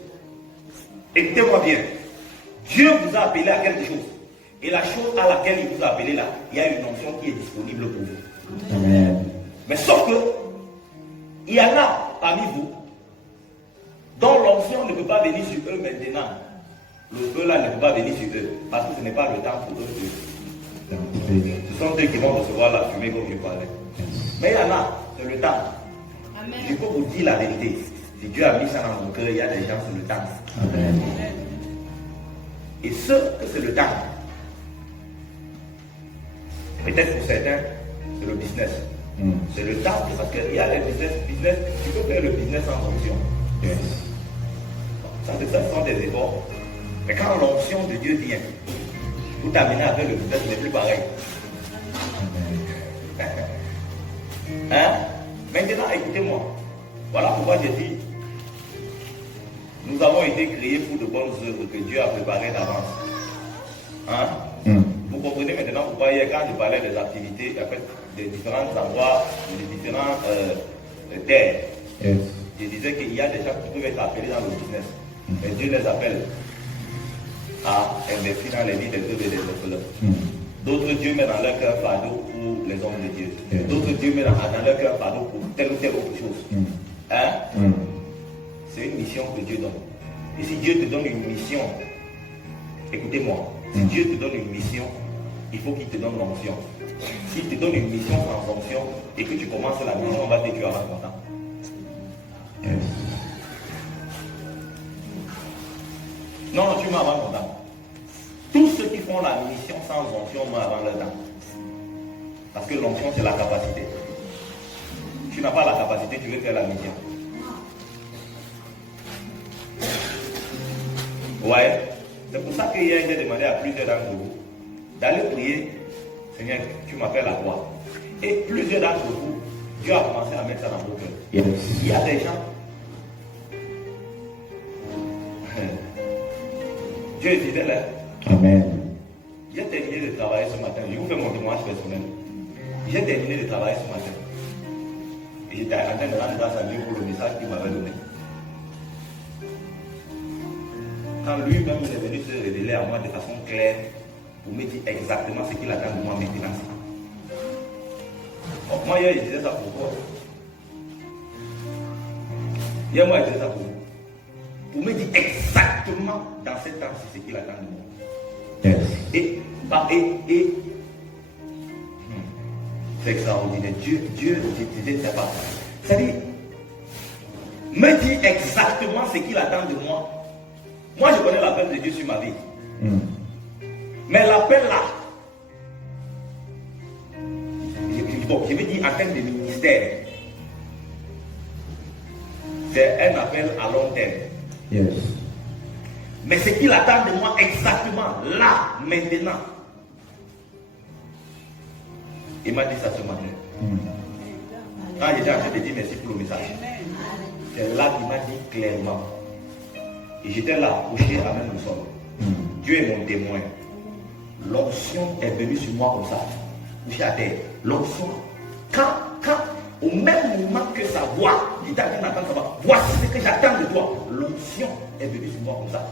Écoutez-moi bien. Dieu vous a appelé à quelque chose. Et la chose à laquelle il vous a appelé là, il y a une onction qui est disponible pour vous. Amen. Mais sauf que, il y en a parmi vous dont l'onction ne peut pas venir sur eux maintenant. Le feu là ne peut pas venir sur eux. Parce que ce n'est pas le temps pour eux. Ce sont eux qui vont recevoir la fumée comme je parlais. Mais il y en a, c'est le temps. Amen. Je peux vous dire la vérité. Si Dieu a mis ça dans mon cœur, il y a des gens sur le temps. Amen. Et ce que c'est le temps. Peut-être pour certains, c'est le business. C'est le temps parce qu'il y a les business, tu peux faire le business sans onction. Ça, ce sont des efforts. Mais quand l'onction de Dieu vient, Pour t'amener avec le business, ce n'est plus pareil. Hein? Maintenant, écoutez-moi. Voilà pourquoi j'ai dit, nous avons été créés pour de bonnes œuvres que Dieu a préparées d'avance. Hein? Vous comprenez maintenant pourquoi hier, quand je parlais des activités, en fait, des différents endroits, des différents terres, je disais qu'il y a des gens qui peuvent être appelés dans le business. Mais Dieu les appelle à investir dans les vies des œuvres et des orphelins. D'autres, Dieu met dans leur cœur fardeau pour les hommes de Dieu. D'autres, Dieu met dans leur cœur fardeau pour telle ou telle autre chose. Hein? C'est une mission que Dieu donne. Et si Dieu te donne une mission, écoutez-moi, si Dieu te donne une mission, il faut qu'il te donne l'onction. S'il te donne une mission sans onction et que tu commences la mission, on va te dire que tu vas être content. Non, tu m'as avant content. Tous ceux qui font la mission sans onction m'ont avant leur temps. Parce que l'onction, c'est la capacité. Tu n'as pas la capacité, tu veux faire la mission. Ouais. C'est pour ça que hier, j'ai demandé à plusieurs d'entre vous d'aller prier. Seigneur, tu m'appelles à quoi? Et plusieurs d'entre vous, Dieu a commencé à mettre ça dans vos cœurs. Il y a des gens. Dieu est fidèle. Amen. J'ai terminé de travailler ce matin. Je vous fais mon témoignage personnel. J'ai terminé de travailler ce matin. Et j'étais en train de rendre grâce à Dieu pour le message qu'il m'avait donné. Quand lui-même est venu se révéler à moi de façon claire pour me dire exactement ce qu'il attend de moi maintenant. Donc, moi, hier, je disais ça pourquoi? Hier, moi, je disais ça pour me dire exactement dans ce temps-ci ce qu'il attend de moi. C'est extraordinaire. Dieu, je ne sais pas. C'est-à-dire, me dit exactement ce qu'il attend de moi. Moi, je connais l'appel de Dieu sur ma vie. Mais l'appel là, je veux dire en termes de ministère, c'est un appel à long terme. Mais ce qu'il attend de moi exactement, là, maintenant, il m'a dit ça ce matin. Quand j'étais en train de dire merci pour le message, c'est là qu'il m'a dit clairement. Et j'étais là, couché à même le sol. Dieu est mon témoin. L'onction est venue sur moi comme ça, couché à terre. L'onction, quand, au même moment que sa voix, il était en train d'entendre sa voix, voici ce que j'attends de toi. L'onction est venue sur moi comme ça.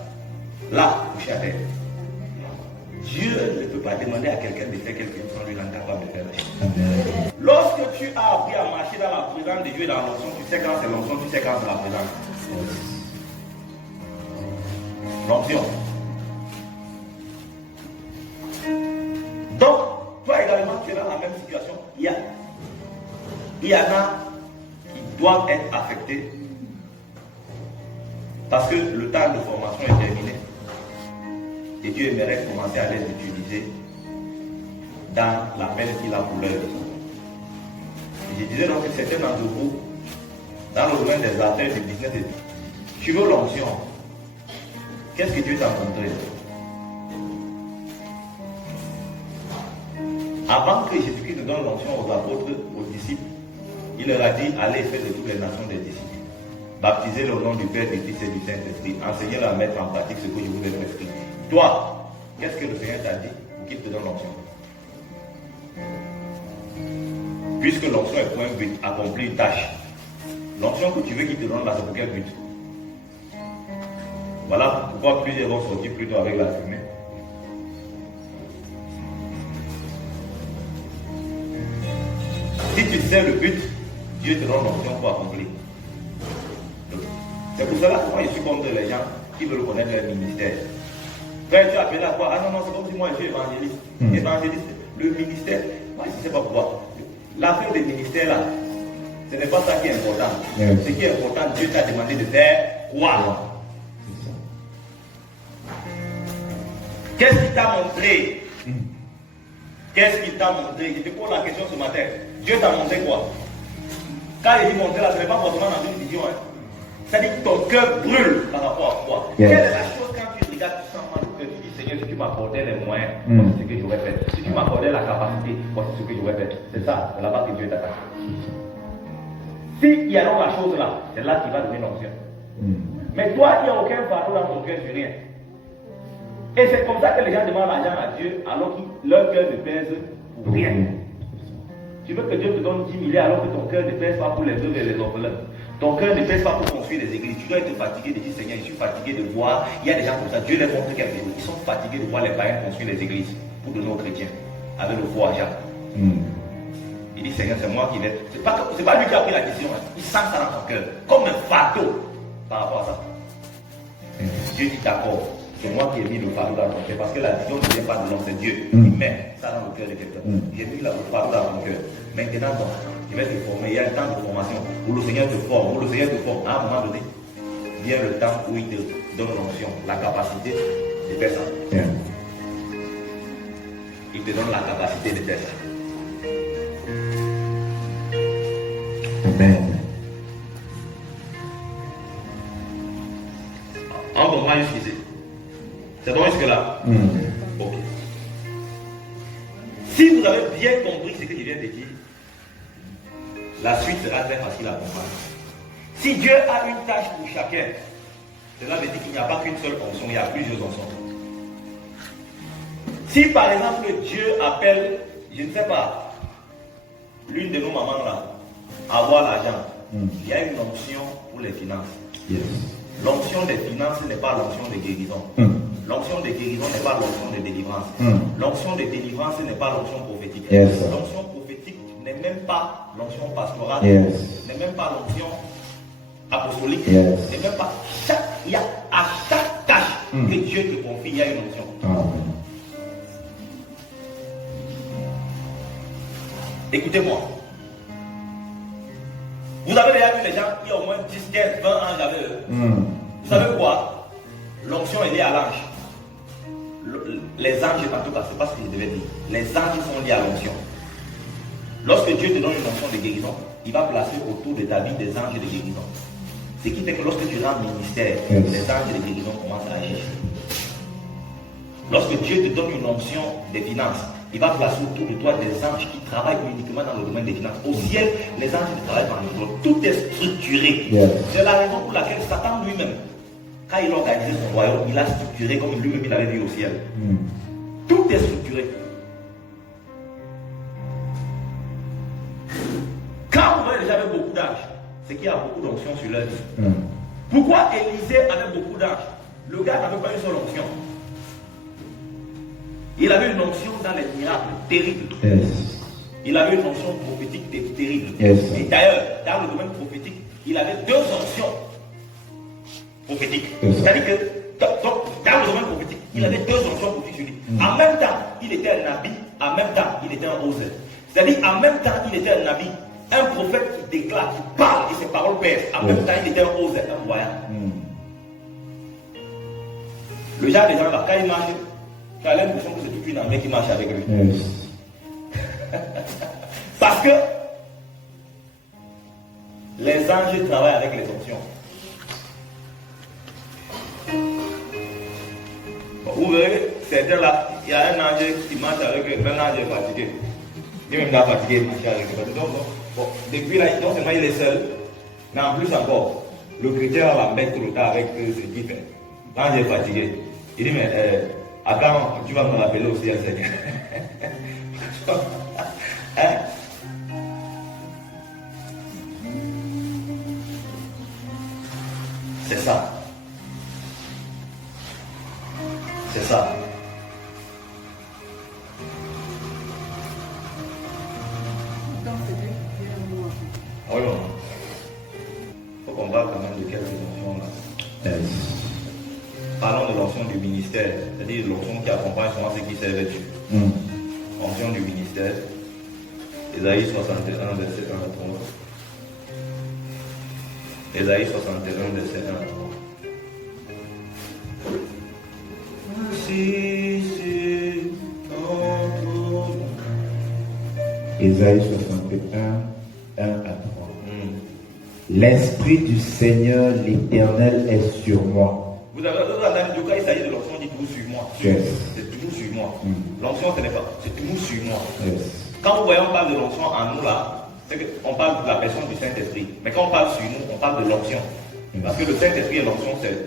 Là, couché à terre. Dieu ne peut pas demander à quelqu'un de faire quelque chose sans lui rendre capable de faire. Lorsque tu as appris à marcher dans la présence de Dieu et dans l'onction, tu sais quand c'est l'onction, tu sais quand c'est la présence. L'onction. Donc, toi également, tu es dans la même situation. Il y en a qui doivent être affectés parce que le temps de formation est terminé. Et Dieu aimerait commencer à les utiliser dans l'appel qu'il a pour leur vie. Et je disais donc que certains d'entre vous, dans le domaine des affaires, du business, tu veux l'onction. Qu'est-ce que Dieu t'a montré? Avant que Jésus-Christ ne donne l'onction aux apôtres, aux disciples, il leur a dit, allez faire de toutes les nations des disciples. Baptisez-les au nom du Père, du Fils et du Saint-Esprit. Enseignez-leur à mettre en pratique ce que je vous ai prescrit. Toi, qu'est-ce que le Seigneur t'a dit pour qu'il te donne l'onction? Puisque l'onction est pour un but, accomplir une tâche. L'onction que tu veux qu'il te donne là, c'est pour quel but? Voilà pourquoi plusieurs vont sortir plutôt avec la fumée. Si tu sais le but, Dieu te donne l'onction pour accomplir. C'est pour cela que moi je suis contre les gens qui veulent connaître leur ministère. Frère, tu as appelé à quoi? Ah non, c'est comme si moi je suis évangéliste. Évangéliste, le ministère, moi je ne sais pas pourquoi. L'affaire des ministères là, ce n'est pas ça qui est important. Ce qui est important, Dieu t'a demandé de faire quoi? Qu'est-ce qu'il t'a montré? Qu'est-ce qu'il t'a montré? Je te pose la question ce matin. Dieu t'a montré quoi? Quand il dit montrer là, ce n'est pas forcément dans une vision. C'est-à-dire que ton cœur brûle par rapport à quoi? Quelle est la chose quand tu regardes, tu sens mal au cœur, tu dis Seigneur, si tu tu m'accordais les moyens, voici ce que j'aurais fait. Si tu m'accordais la capacité, voici ce que j'aurais fait. C'est ça, c'est là-bas que Dieu t'attaque. S'il y a donc la chose là, c'est là qu'il va donner l'onction. Mais toi, il n'y a aucun fardeau dans ton cœur sur rien. Et c'est comme ça que les gens demandent l'argent à Dieu alors que leur cœur ne pèse pour rien. Tu veux que Dieu te donne 10 milliards alors que ton cœur ne pèse pas pour les veuves et les orphelins. Ton cœur ne pèse pas pour construire des églises. Tu dois être fatigué de dire Seigneur, je suis fatigué de voir. Il y a des gens comme ça, Dieu les montre quelque chose. Ils sont fatigués de voir les païens construire des églises pour donner aux chrétiens avec le faux argent. Il dit Seigneur, c'est moi qui vais. C'est pas lui qui a pris la décision. Il sent ça dans son cœur comme un fardeau par rapport à ça. Dieu dit d'accord. C'est moi qui ai mis le fardeau dans ton cœur. Parce que la vision ne vient pas de l'homme, c'est Dieu. Il met ça dans le cœur de quelqu'un. J'ai mis le fardeau dans ton cœur. Maintenant, donc, je vais te former. Il y a un temps de formation où le Seigneur te forme. Où le Seigneur te forme. À un moment donné, vient le temps où il te donne l'onction, la capacité de faire ça. Il te donne la capacité de faire ça. Amen. On comprend jusqu'ici. C'est donc jusque-là. Ok. Si vous avez bien compris ce que je viens de dire, la suite sera très facile à comprendre. Si Dieu a une tâche pour chacun, cela veut dire qu'il n'y a pas qu'une seule onction, il y a plusieurs onctions. Si par exemple Dieu appelle, je ne sais pas, l'une de nos mamans là, à avoir l'argent, il y a une onction pour les finances. L'onction des finances n'est pas l'onction de guérison. L'onction de guérison n'est pas l'onction de délivrance. L'onction de délivrance n'est pas l'onction prophétique. L'onction prophétique n'est même pas l'onction pastorale. N'est même pas l'onction apostolique. N'est même pas. Il y a à chaque tâche que Dieu te confie, il y a une onction. Écoutez-moi. Vous avez déjà vu les gens qui ont au moins 10, 15, 20 ans avec eux. Vous savez quoi? L'onction est liée à l'ange. Les anges, en tout cas, c'est pas ce que je devais dire. Les anges sont liés à l'onction. Lorsque Dieu te donne une onction de guérison, il va placer autour de ta vie des anges de guérison. Ce qui fait que lorsque tu rends ministère, les anges de guérison commencent à agir. Lorsque Dieu te donne une onction des finances, il va placer autour de toi des anges qui travaillent uniquement dans le domaine des finances. Au ciel, les anges ne travaillent pas en nous. Tout est structuré. C'est la raison pour laquelle Satan lui-même, quand il a organisé son royaume, il a structuré comme lui-même il avait vu au ciel. Tout est structuré. Quand vous voyez les gens avec beaucoup d'anges, c'est qu'il y a beaucoup d'onction sur leur vie. Pourquoi Élisée avait beaucoup d'anges? Le gars n'avait pas une seule onction. Il avait une onction dans les miracles terribles. Il avait une onction prophétique terrible. Et d'ailleurs, dans le domaine prophétique, il avait deux onctions prophétiques. C'est-à-dire que dans le domaine prophétique, il avait deux onctions prophétiques sur lui. En même temps, il était un nabi, en même temps, il était un osé. C'est-à-dire, en même temps, il était un nabi, un prophète qui déclare, qui parle et ses paroles pèsent. En même temps, il était un osé, un voyant. Le genre des gens là, quand il marche, tu as l'impression que c'est toute une armée qui marche avec lui. Parce que les anges travaillent avec les options. Vous verrez, certains là, il y a un ange qui marche avec eux, un ange fatigué. Lui-même il a fatigué, il marche avec eux. Donc, bon, depuis là, non seulement il est seul, mais en plus encore, le chrétien va mettre le tas avec ce qu'il fait. L'ange est fatigué. Il dit, mais à quand tu vas me rappeler aussi à Seigneur? Hein? C'est ça. C'est ça. Oui, non. Il faut qu'on parle quand même de quelques notions là. Parlons de l'onction du ministère, c'est-à-dire l'onction qui accompagne souvent ceux qui servent Dieu. Onction du ministère. Ésaïe 61, verset 1 à 3. Ésaïe 61, verset 1 à 3. Ésaïe 61, 1 à 3. L'Esprit du Seigneur l'Éternel est sur moi. Vous avez entendu quand il s'agit de l'onction, dit tout sur moi. Yes. C'est L'onction, ce n'est pas, c'est toujours sur moi. Yes. Quand vous voyez, on parle de l'onction en nous là, c'est qu'on parle de la personne du Saint-Esprit. Mais quand on parle sur nous, on parle de l'onction. Parce que le Saint-Esprit et l'onction, c'est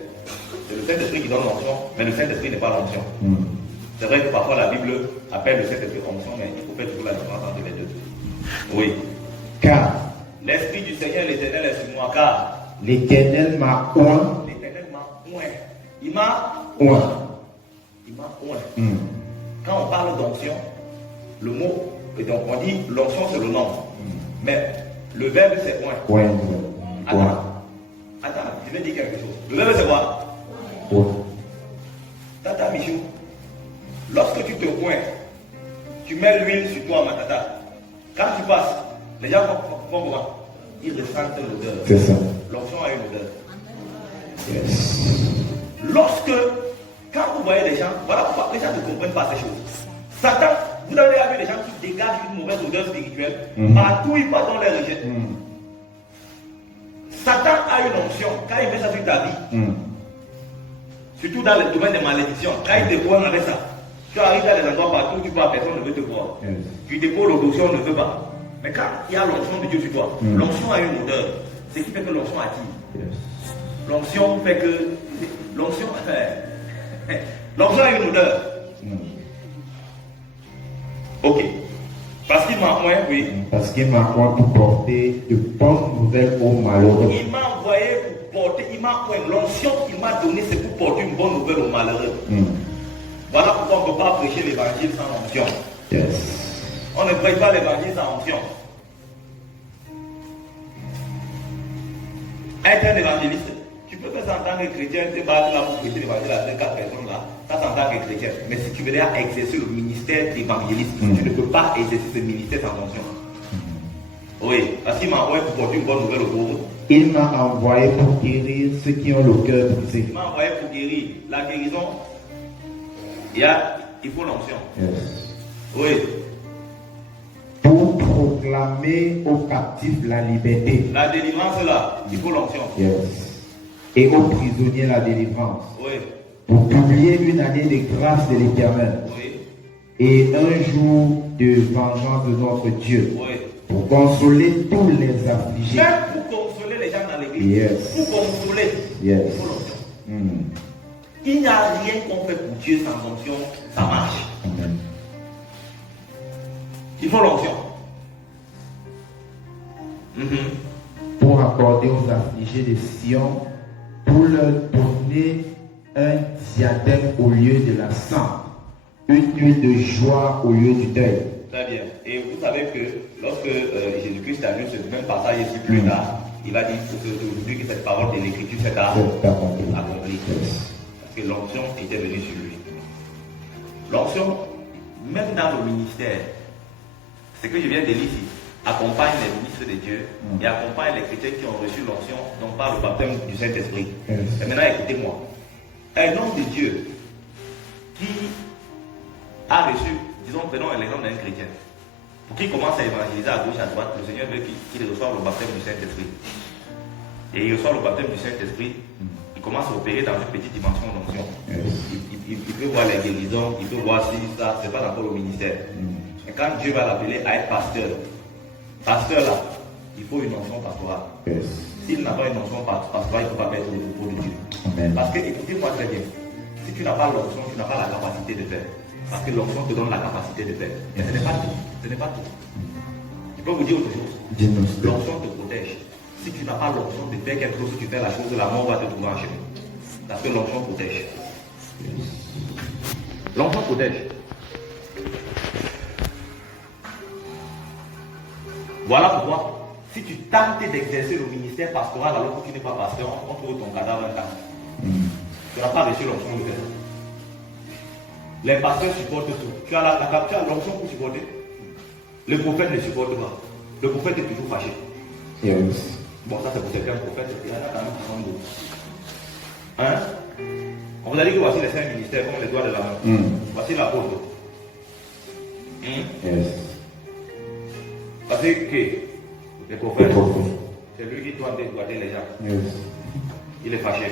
le Saint-Esprit qui donne l'onction, mais le Saint-Esprit n'est pas l'onction. C'est vrai que parfois la Bible appelle le Saint-Esprit onction, mais il faut faire toujours la différence entre les deux. Oui. Car L'Esprit du Seigneur, l'Éternel est sur moi, car l'Éternel m'a oint. l'Éternel m'a oint. Il m'a Oint. Il m'a oint. Quand on parle d'onction, le mot, et donc on dit l'onction c'est le nom. Mais le verbe c'est oint. Oint. Attends, je vais dire quelque chose. Le verbe c'est quoi? Oint. Tata Michou, lorsque tu te oins, tu mets l'huile sur toi, ma tata. Quand tu passes, les gens vont voir. Ils ressentent l'odeur. C'est ça. L'onction a une odeur. Yes. Lorsque, quand vous voyez les gens, voilà pourquoi les gens ne comprennent pas ces choses. Satan, vous avez vu les gens qui dégagent une mauvaise odeur spirituelle, partout ils partent, on les rejette. Satan a une onction, quand il met ça sur ta vie, surtout dans le domaine des malédictions, quand il te voit avec ça, tu arrives dans les endroits partout, tu vois, personne ne veut te voir. Tu déposes l'onction, on ne veut pas. Mais quand il y a l'onction de Dieu sur toi, l'onction a une odeur, ce qui fait que l'onction attire. L'onction fait que l'onction a une odeur. Ok. Parce qu'il m'a envoyé, oui. Parce qu'il m'a envoyé pour porter de bonnes nouvelles aux malheureux. Il m'a envoyé pour porter, il m'a envoyé. L'onction qu'il m'a donnée, c'est pour porter une bonne nouvelle aux malheureux. Voilà pourquoi on ne peut pas prêcher l'évangile sans onction. Yes. On ne prêche pas l'évangile sans onction. Être un évangéliste, tu peux faire ça en tant que chrétien, te battre là pour prêcher l'évangile à 4 personnes là, ça en tant que chrétien. Mais si tu veux déjà exercer le ministère d'évangéliste, tu ne peux pas exercer ce ministère sans onction. Oui, parce qu'il m'a envoyé pour porter une bonne nouvelle aux pauvres. Il m'a envoyé pour guérir ceux qui ont le cœur brisé. Il m'a envoyé pour guérir. La guérison, il faut l'onction. Yes. Oui. Pour proclamer aux captifs la liberté. La délivrance là, il faut l'onction. Yes. Et aux prisonniers la délivrance. Oui. Pour publier une année de grâce de l'Éternel. Oui. Et un jour de vengeance de notre Dieu. Oui. Pour consoler tous les affligés. Même pour consoler les gens dans l'église. Yes. Pour consoler. Yes. Il faut l'onction. Il n'y a rien qu'on fait pour Dieu sans onction, ça marche. Amen. Il faut l'onction. Pour accorder aux affligés de Sion, pour leur donner un diadème au lieu de la cendre, une huile de joie au lieu du deuil. Très bien. Et vous savez que lorsque Jésus-Christ a lu ce même passage ici plus tard, il va dire aujourd'hui que cette parole de l'Écriture s'est accomplie. Parce que l'onction était venue sur lui. L'onction, même dans le ministère, ce que je viens de lire ici, accompagne les ministres de Dieu et accompagne les chrétiens qui ont reçu l'onction, donc par le baptême du Saint-Esprit. Et maintenant, écoutez-moi. Un homme de Dieu qui a reçu, disons, prenons l'exemple d'un chrétien, pour qu'il commence à évangéliser à gauche, à droite, le Seigneur veut qu'il reçoive le baptême du Saint-Esprit. Et il reçoit le baptême du Saint-Esprit, il commence à opérer dans une petite dimension d'onction. Il peut voir les guérisons, il peut voir si ça, c'est pas encore le ministère. Et quand Dieu va l'appeler à être pasteur là, il faut une onction pastorale. S'il n'a pas une onction pastorale, il ne peut pas être le troupeau de Dieu. Parce que, écoutez-moi très bien, si tu n'as pas l'onction, tu n'as pas la capacité de faire. Parce que l'onction te donne la capacité de faire. Mais ce n'est pas tout. Ce n'est pas tout. Je peux vous dire autre chose. L'onction te protège. Si tu n'as pas l'onction de faire quelque chose, si tu fais la chose, la mort va te trouver en chemin. Parce que l'onction protège. L'onction protège. Voilà pourquoi, si tu tentes d'exercer le ministère pastoral alors que tu n'es pas pasteur, on trouve ton cadavre intact. Tu n'as pas reçu l'onction de faire. Les pasteurs supportent tout. Tu as l'onction pour supporter. Le prophète ne supporte pas. Le prophète est toujours fâché. Bon, ça c'est pour certains prophètes, il y en a quand même qui sont beaux. Hein? On vous a dit que voici les 5 ministères comme les doigts de la main. Voici l'apôtre. Voici que les prophètes, c'est lui qui doit dégoûter les gens. Il est fâché.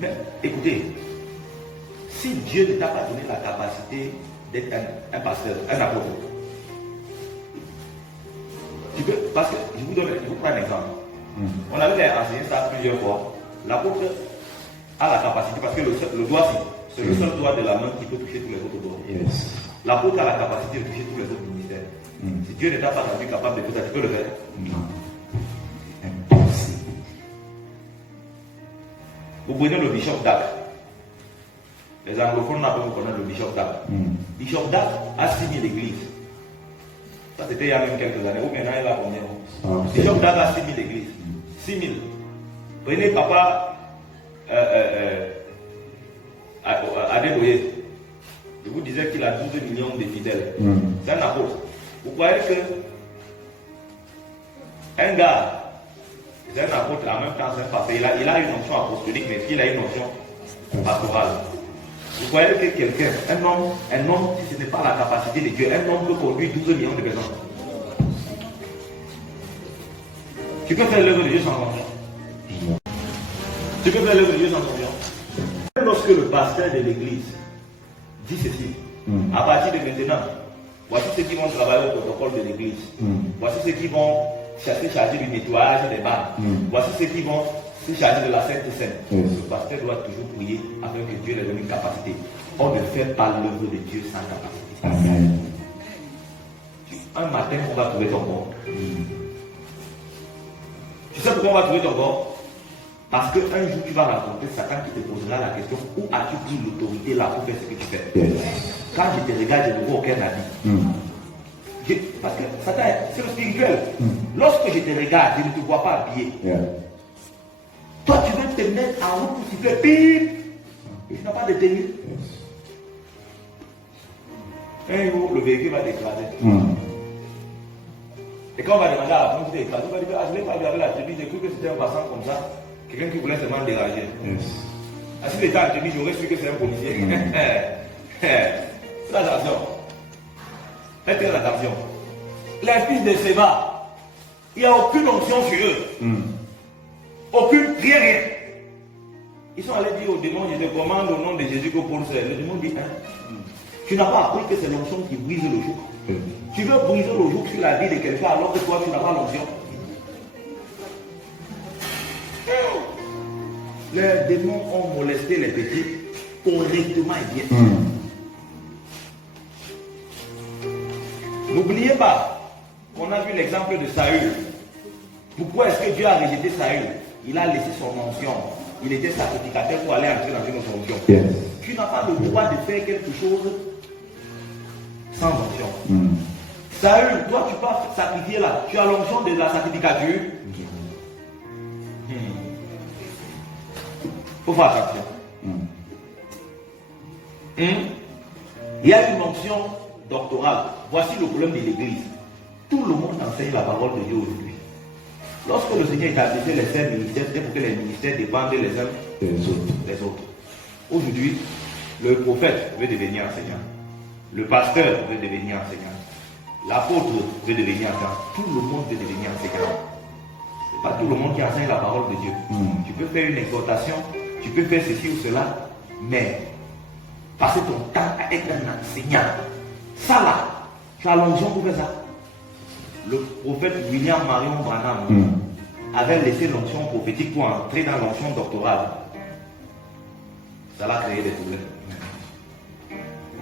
Mais écoutez, si Dieu ne t'a pas donné la capacité d'être un pasteur, un apôtre, tu peux, parce que je vous prends un exemple. On avait enseigné ça plusieurs fois. L'apôtre a la capacité, parce que le doigt, c'est le seul doigt de la main qui peut toucher tous les autres doigts. Yes. L'apôtre a la capacité de toucher tous les autres ministères. Si Dieu ne t'a pas rendu capable de faire ça, tu peux le faire. Non. Impossible. Vous prenez le bishop d'Ac. Les anglophones n'ont pas connaître le bishop d'Ac. Bishop d'Ac a signé l'église. Ça c'était il y a même quelques années. Ou maintenant il a combien? Bishop d'Ac a 6 000 églises. 6 000. Prenez papa Adeboye. Je vous disais qu'il a 12 millions de fidèles. C'est un apôtre. Vous croyez que un gars, c'est un apôtre, en même temps c'est un pasteur, il a une onction apostolique, mais il a une onction pastorale. Vous croyez que quelqu'un, un homme, si ce n'est pas la capacité de Dieu, un homme peut conduire 12 millions de personnes. Tu peux faire l'œuvre de Dieu sans onction. Tu peux faire l'œuvre de Dieu sans onction. Lorsque le pasteur de l'église dit ceci, à partir de maintenant, voici ceux qui vont travailler au protocole de l'église. Voici ceux qui vont se charger du nettoyage des bars. Voici ceux qui vont se charger de la Sainte Seine. Le pasteur doit toujours prier afin que Dieu lui donne une capacité. On ne fait pas l'œuvre de Dieu sans capacité. Amen. Un matin, on va trouver ton corps. Tu sais pourquoi on va trouver ton corps? Parce qu'un jour, tu vas rencontrer Satan qui te posera la question: où as-tu pris l'autorité là pour faire ce que tu fais? Quand je te regarde, je ne vois aucun habit. Parce que Satan, c'est le spirituel. Lorsque je te regarde, je ne te vois pas habillé. Toi, tu veux te mettre en route pour siffler, bim! Et tu n'as pas de tenue. Un jour, le véhicule va t'écraser. Et quand on va demander à la femme qui t'écrase, on va dire: ah, je n'ai pas vu avec la tenue, j'ai cru que c'était un passant comme ça. Quelqu'un qui voulait seulement déranger. Ah, si j'étais en tenue, j'aurais su que c'est un policier. Faites attention. Faites attention. Les fils de Séba, il n'y a aucune onction sur eux. Aucune, rien. Ils sont allés dire au démon: je te commande au nom de Jésus que Paul soit. Le démon dit: tu n'as pas appris que c'est l'onction qui brise le joug. Tu veux briser le joug sur la vie de quelqu'un alors que toi tu n'as pas l'onction. Les démons ont molesté les petits correctement et bien. N'oubliez pas qu'on a vu l'exemple de Saül. Pourquoi est-ce que Dieu a rejeté Saül? Il a laissé son onction. Il était sacrificateur pour aller entrer dans une autre onction. Tu n'as pas le droit de faire quelque chose sans onction. Saül, toi tu peux sacrifier là. Tu as l'onction de la sacrificature. Il faut faire attention. Il y a une onction doctorale. Voici le problème de l'église. Tout le monde enseigne la parole de Dieu aujourd'hui. Lorsque le Seigneur établissait les 5 ministères, c'était pour que les ministères dépendent les uns des autres. Aujourd'hui, le prophète veut devenir enseignant. Le pasteur veut devenir enseignant. L'apôtre veut devenir enseignant. Tout le monde veut devenir enseignant. Ce n'est pas tout le monde qui enseigne la parole de Dieu. Tu peux faire une exhortation, tu peux faire ceci ou cela, mais passer ton temps à être un enseignant, ça là, tu as l'onction pour faire ça. Le prophète William Marion Branham avait laissé l'onction prophétique pour entrer dans l'onction doctorale. Ça l'a créé des problèmes.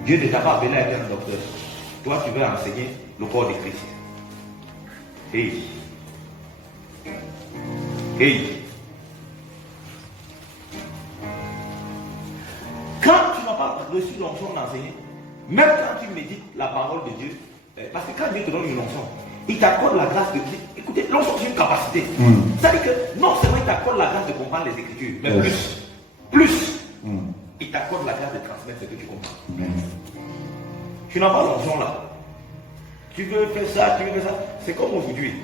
Dieu ne t'a pas appelé à être un docteur. Toi, tu veux enseigner le corps de Christ. Quand tu n'as pas reçu l'onction d'enseigner, même quand tu médites la parole de Dieu, parce que quand Dieu te donne une onction, il t'accorde la grâce de Dieu. Écoutez, l'onction c'est une capacité. Ça veut dire que non seulement il t'accorde la grâce de comprendre les Écritures, mais plus. Il t'accorde la grâce de transmettre ce que tu comprends. Tu n'as pas l'onction là. Tu veux faire ça, tu veux faire ça. C'est comme aujourd'hui.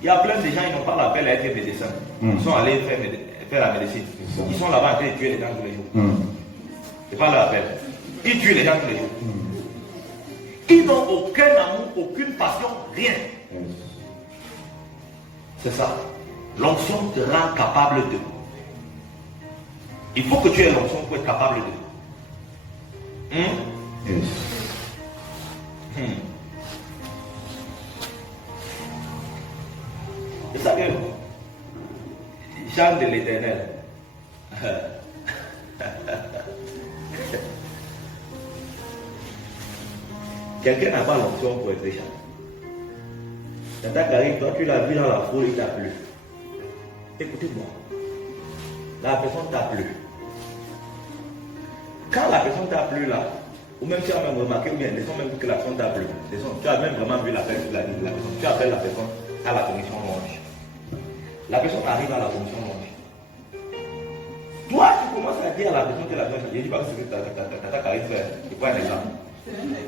Il y a plein de gens qui n'ont pas l'appel à être médecins. Ils sont allés faire la médecine. Ils sont là-bas en train de tuer les gens tous les jours. C'est pas leur appel. Ils tuent les gens tous les jours. Ils n'ont aucun amour, aucune passion, rien. C'est ça. L'onction te rend capable de. Il faut que tu aies l'onction pour être capable de. Yes. C'est ça que chante de l'Éternel. Quelqu'un n'a pas l'option pour être méchant. Tata Karim, toi tu l'as vu dans la foule, il t'a plu. Écoutez-moi. La personne t'a plu. Quand la personne t'a plu là, ou même tu as même remarqué, ou bien laissons même que la personne t'a plu. Tu as même vraiment vu la personne. Tu appelles la personne à la commission longe. La personne arrive à la commission longe. Toi, tu commences à dire à la personne que la personne, je ne dis pas que c'est ce que Tata Karim fait. Je prends un exemple.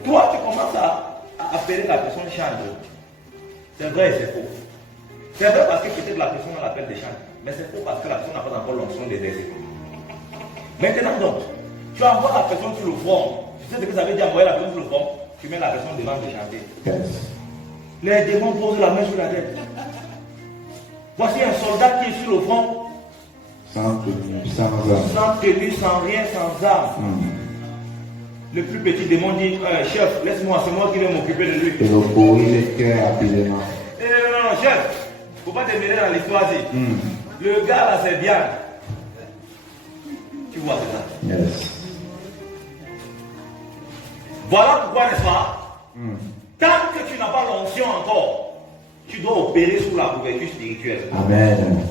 Toi, tu commences à appeler la personne chantre. C'est vrai et c'est faux. C'est vrai parce que peut-être la personne l'appelle des chantres. Mais c'est faux parce que la personne n'a pas encore l'onction des versets. Maintenant donc, tu envoies la personne sur le front. Tu sais ce que ça veut dire envoyer la personne sur le front? Tu mets la personne devant de chanter. Yes. Les démons posent la main sur la tête. Voici un soldat qui est sur le front. Sans tenue, sans arme. Sans tenue, sans rien, sans arme. Le plus petit démon dit, chef, laisse-moi, c'est moi qui vais m'occuper de lui. Et le bruit le cœur rapidement. Non, chef, il ne faut pas te mêler dans l'histoire. Le gars là, c'est bien. Tu vois, c'est ça. Yes. Voilà pourquoi, n'est-ce pas? Tant que tu n'as pas l'onction encore, tu dois opérer sous la couverture spirituelle. Amen.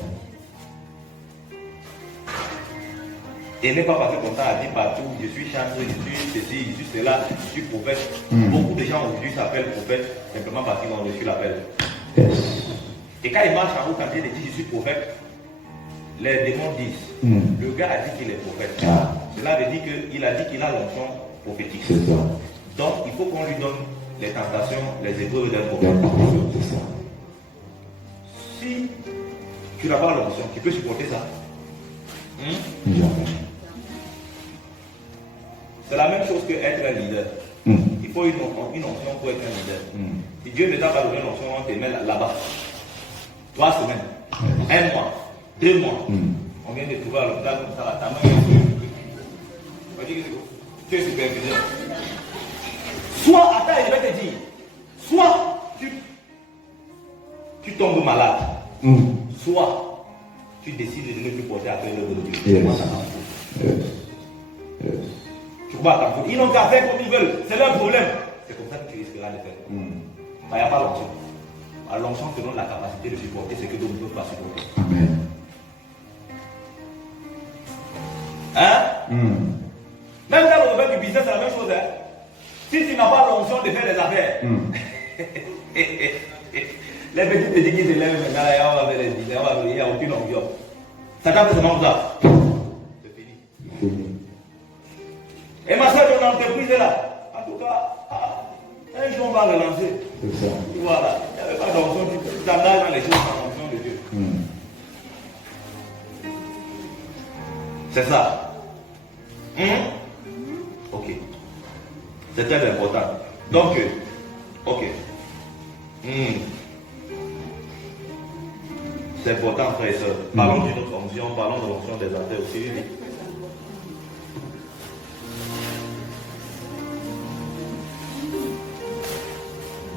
Et n'est pas parce qu'on t'a dit partout, je suis chanteur, je suis ceci, je suis cela, je suis prophète. Beaucoup de gens aujourd'hui s'appellent prophète simplement parce qu'ils ont reçu l'appel. Yes. Et quand ils marchent en haut, quand ils disent je suis prophète, les démons disent, le gars a dit qu'il est prophète. Cela veut dire qu'il a dit qu'il a l'onction prophétique. C'est ça. Donc il faut qu'on lui donne les tentations, les épreuves d'un prophète. C'est ça. Si tu n'as pas l'onction, tu peux supporter ça. Jamais. C'est la même chose que être un leader. Il faut une onction pour être un leader. Si Dieu ne t'a pas donné une onction, on te met là-bas. 3 semaines, 1 mois, 2 mois. On vient de trouver à l'hôpital comme ça, ta main est tu es superviseur. Soit, attends, je vais te dire, soit tu tombes malade, soit tu décides de ne plus porter à faire l'œuvre de Dieu. Tu vois, ils n'ont qu'à faire comme ils veulent, c'est leur problème. C'est comme ça que tu risqueras de faire. Il n'y a pas l'onction. L'onction te donne la capacité de supporter ce que d'autres ne peuvent pas supporter. Amen. Même dans le domaine du business, c'est la même chose. Si tu n'as pas l'onction de faire des affaires, les petites équipes qui se lèvent maintenant, on va faire des business, il n'y a aucune onction. Ça t'a fait seulement ça. C'est fini. Et ma soeur, ton entreprise est là. En tout cas, un jour on va relancer. C'est ça. Voilà. Il n'y avait pas d'onction, tu t'engages dans les choses sans onction de Dieu. C'est ça. Ok. C'est très important. Donc, ok. C'est important, frère et soeur. Parlons d'une autre onction, parlons de l'onction des affaires aussi.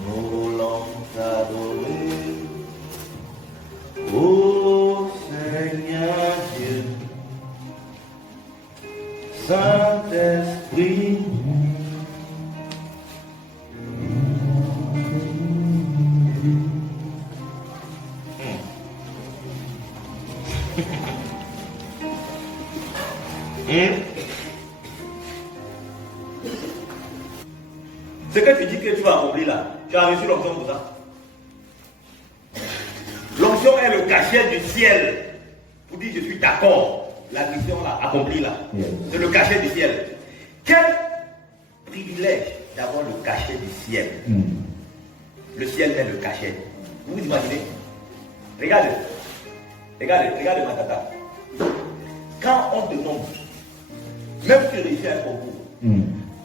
Nous voulons t'adorer, ô Seigneur Dieu, Saint-Esprit. Ce que tu dis que tu vas accomplir là, tu as reçu l'onction pour ça. L'onction est le cachet du ciel pour dire je suis d'accord. La mission là, accomplie là. C'est le cachet du ciel. Quel privilège d'avoir le cachet du ciel. Le ciel est le cachet. Vous vous imaginez? Regardez ma tata. Quand on te nomme, même si tu réussis un concours,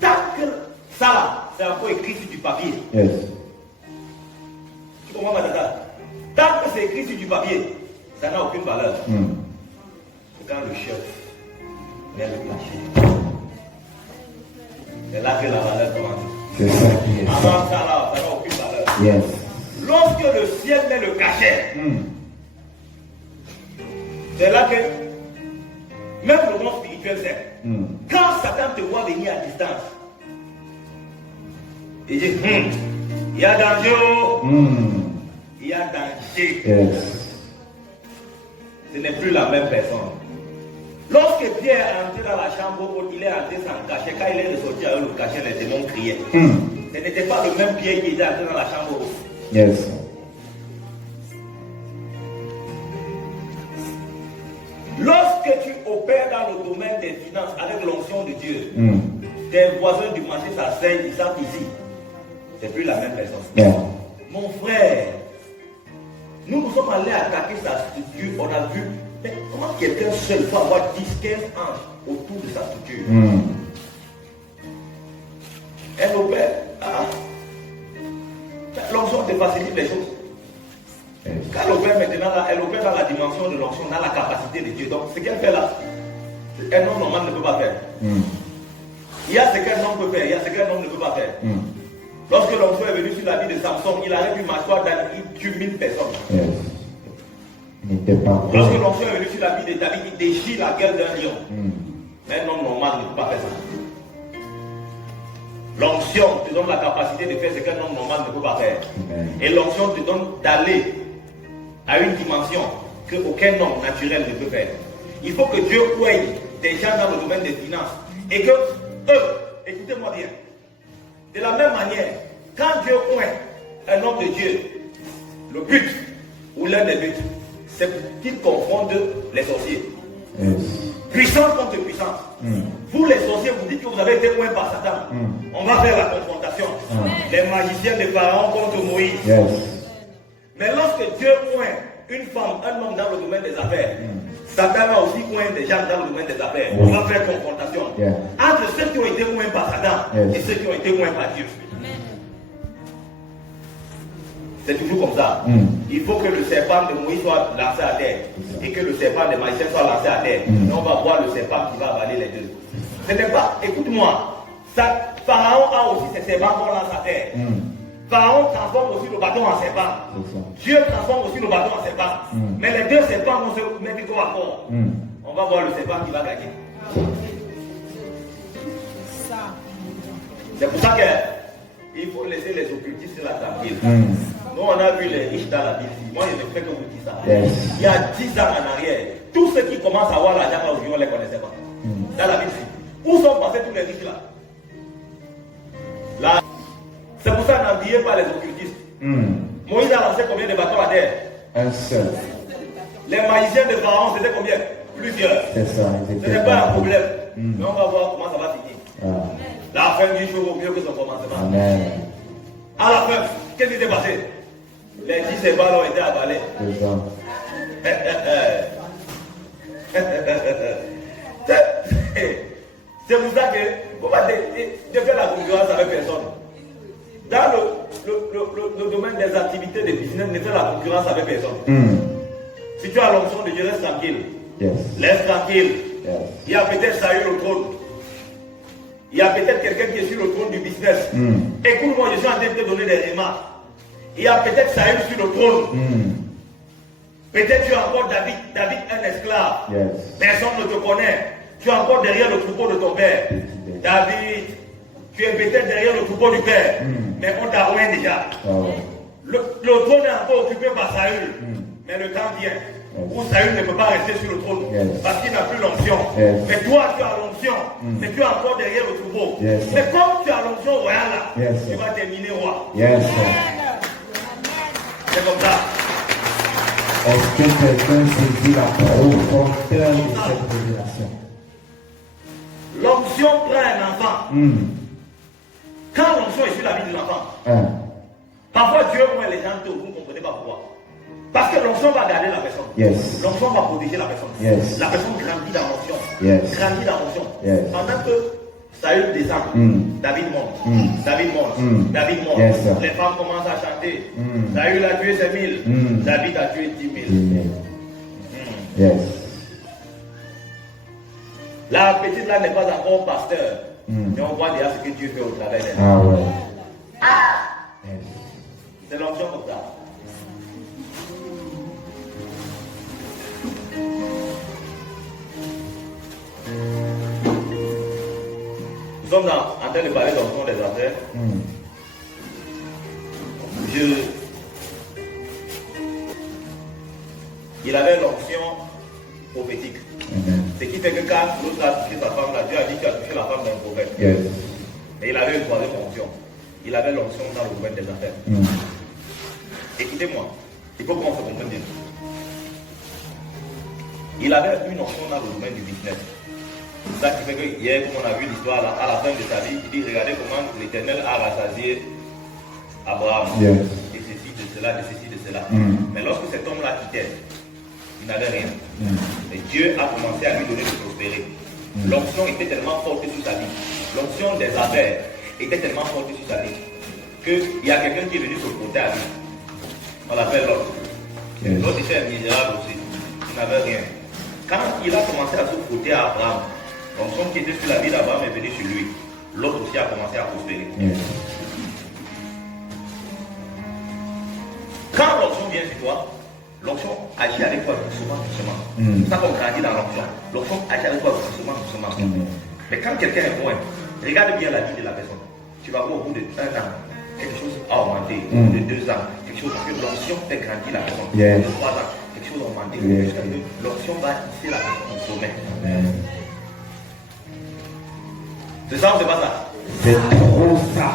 tant que ça là, c'est encore écrit sur du papier. Yes. Tu comprends ma tata? Tant que c'est écrit sur du papier, ça n'a aucune valeur. Quand le chef met le cachet, C'est là que la valeur commence. C'est ça qui est ça. Avant ça, là, ça n'a aucune valeur. Yes. Lorsque le ciel met le cachet, c'est là que même le monde spirituel sait. Quand Satan te voit venir à distance, il dit, il y a danger, il y a danger. Yes. Ce n'est plus la même personne. Lorsque Pierre est entré dans la chambre où il est entré sans cachet, quand il est ressorti avec le cachet, les démons criaient. Ce n'était pas le même Pierre qui était entré dans la chambre. Yes. Lorsque tu opères dans le domaine des finances avec l'onction de Dieu, tes voisins du marché s'asseyent, ils savent ici. C'est plus la même personne. Yeah. Mon frère, nous sommes allés attaquer sa structure, on a vu, mais comment quelqu'un seul peut avoir 10-15 anges autour de sa structure? Elle opère. L'onction te facilite les choses. Quand elle opère maintenant, là, elle opère dans la dimension de l'onction, dans la capacité de Dieu. Donc ce qu'elle fait là, un homme normal ne peut pas faire. Il y a ce qu'un homme peut faire, il y a ce qu'un homme ne peut pas faire. Lorsque l'onction est venu sur la vie de Samson, il avait pu m'asseoir dans il tue 1000 personnes. Yes. Il n'était pas Lorsque prêt. l'onction est venu sur la vie de David, il déchire la gueule d'un lion. Mais un homme normal ne peut pas faire ça. L'onction te donne la capacité de faire ce qu'un homme normal ne peut pas faire. Et l'onction te donne d'aller à une dimension qu'aucun homme naturel ne peut faire. Il faut que Dieu oeille des gens dans le domaine des finances. Et que eux, écoutez-moi bien, de la même manière, quand Dieu oeille un homme de Dieu, le but, ou l'un des buts, c'est qu'il confronte les sorciers. Yes. Puissance contre puissance. Vous les sorciers, vous dites que vous avez été oint par Satan. On va faire la confrontation. Les magiciens de Pharaon contre Moïse. Yes. Mais lorsque Dieu oint une femme, un homme dans le domaine des affaires, Satan va aussi oindre des gens dans le domaine des affaires. On va faire confrontation entre ceux qui ont été oints par Satan et ceux qui ont été oints par Dieu. C'est toujours comme ça. Il faut que le serpent de Moïse soit lancé à terre et que le serpent des magiciens soit lancé à terre. Et on va voir le serpent qui va avaler les deux. Ce n'est pas, écoute-moi, Pharaon a aussi ses serpents qu'on lance à terre. Pharaon transforme aussi le bâton en serpent. Dieu transforme aussi le bâton en serpent. Mais les deux serpents vont se mettre au rapport. On va voir le serpent qui va gagner. C'est pour ça qu'il faut laisser les occultistes là tranquilles. Nous, on a vu les riches dans la Bible. Moi, je ne fais que vous dire ça. Il y a 10 ans en arrière, tous ceux qui commencent à avoir l'argent là aujourd'hui, on ne les connaissait pas. Dans la Bible. Où sont passés tous les riches là? Là. C'est pour ça qu'on n'enviait pas les occultistes. Moïse a lancé combien de bâtons à terre? Un seul. Les magiciens de Pharaon, c'était combien? Plusieurs. C'est ça. Ce n'est pas un problème. Mais on va voir comment ça va finir. La fin du jour vaut mieux que son commencement. Amen. À la fin, qu'est-ce qui s'est passé? Les 10 serpents ont été avalés. C'est pour ça que vous ne faire la concurrence avec personne. Dans le domaine des activités de business, ne fais la concurrence avec personne. Si tu as l'onction de Dieu, reste tranquille. Laisse tranquille. Il y a peut-être Saül au trône. Il y a peut-être quelqu'un qui est sur le trône du business. Écoute-moi, je suis en train de te donner des remarques. Il y a peut-être Saül sur le trône. Peut-être tu as encore David un esclave. Personne ne te connaît. Tu es encore derrière le troupeau de ton père. David, tu es peut-être derrière le troupeau du père. Mais on t'a oint déjà. Le trône est encore occupé par Saül. Mais le temps vient où Saül ne peut pas rester sur le trône parce qu'il n'a plus l'onction. Mais toi, tu as l'onction, mais tu es encore derrière le troupeau. Mais comme tu as l'onction royale là, tu vas terminer roi. C'est comme ça. Est-ce que quelqu'un saisit la profondeur de cette révélation? L'onction prend un enfant. Quand l'onction est sur la vie de l'enfant, parfois Dieu oint les gens tôt, vous ne comprenez pas pourquoi. Parce que l'onction va garder la personne. L'onction va protéger la personne. La personne grandit dans l'onction. Grandit dans l'onction. Pendant que Saül descend, David monte. David monte. David monte. Les femmes commencent à chanter. Saül a tué ses 1000. David a tué 10 000. La petite là n'est pas encore pasteur. Mais on voit déjà ce que Dieu fait au travers d'elle. Ah ouais. Yes. C'est l'onction comme ça. Nous sommes en train de parler d'onction des affaires. Il avait l'onction prophétique. Ce qui fait que quand l'autre a touché sa femme, là, Dieu a dit qu'il a touché la femme d'un prophète. Yes. Mais il avait une troisième onction. Il avait l'onction dans le domaine des affaires. Écoutez-moi, il faut qu'on se comprenne bien. Il avait une onction dans le domaine du business. C'est ça qui fait que hier, comme on a vu l'histoire, à la fin de sa vie, il dit, regardez comment l'Éternel a rassasié Abraham. Yes. De ceci, de cela, de ceci, de cela. Mais lorsque cet homme-là quittait, il n'avait rien. Et Dieu a commencé à lui donner de prospérer. L'onction était tellement forte sur sa vie. L'onction des affaires était tellement forte sur sa vie qu'il y a quelqu'un qui est venu se frotter à lui. On l'appelle l'autre. L'autre était un misérable aussi. Il n'avait rien. Quand il a commencé à se frotter à Abraham, l'onction qui était sur la vie d'Abraham est venue sur lui. L'autre aussi a commencé à prospérer. Quand l'onction vient sur toi, l'onction agit avec toi doucement, doucement. C'est ça qu'on grandit dans l'onction. L'onction agit avec toi doucement, doucement. Mais quand quelqu'un est loin, regarde bien la vie de la personne. Tu vas voir au bout de 1 an, quelque chose a augmenté. Au bout de 2 ans, quelque chose, parce que l'onction fait grandir la personne. Au bout de 3 ans, quelque chose a augmenté. Jusqu'à ce que l'onction va hisser la personne au sommet. C'est ça ou c'est pas ça? C'est trop ça.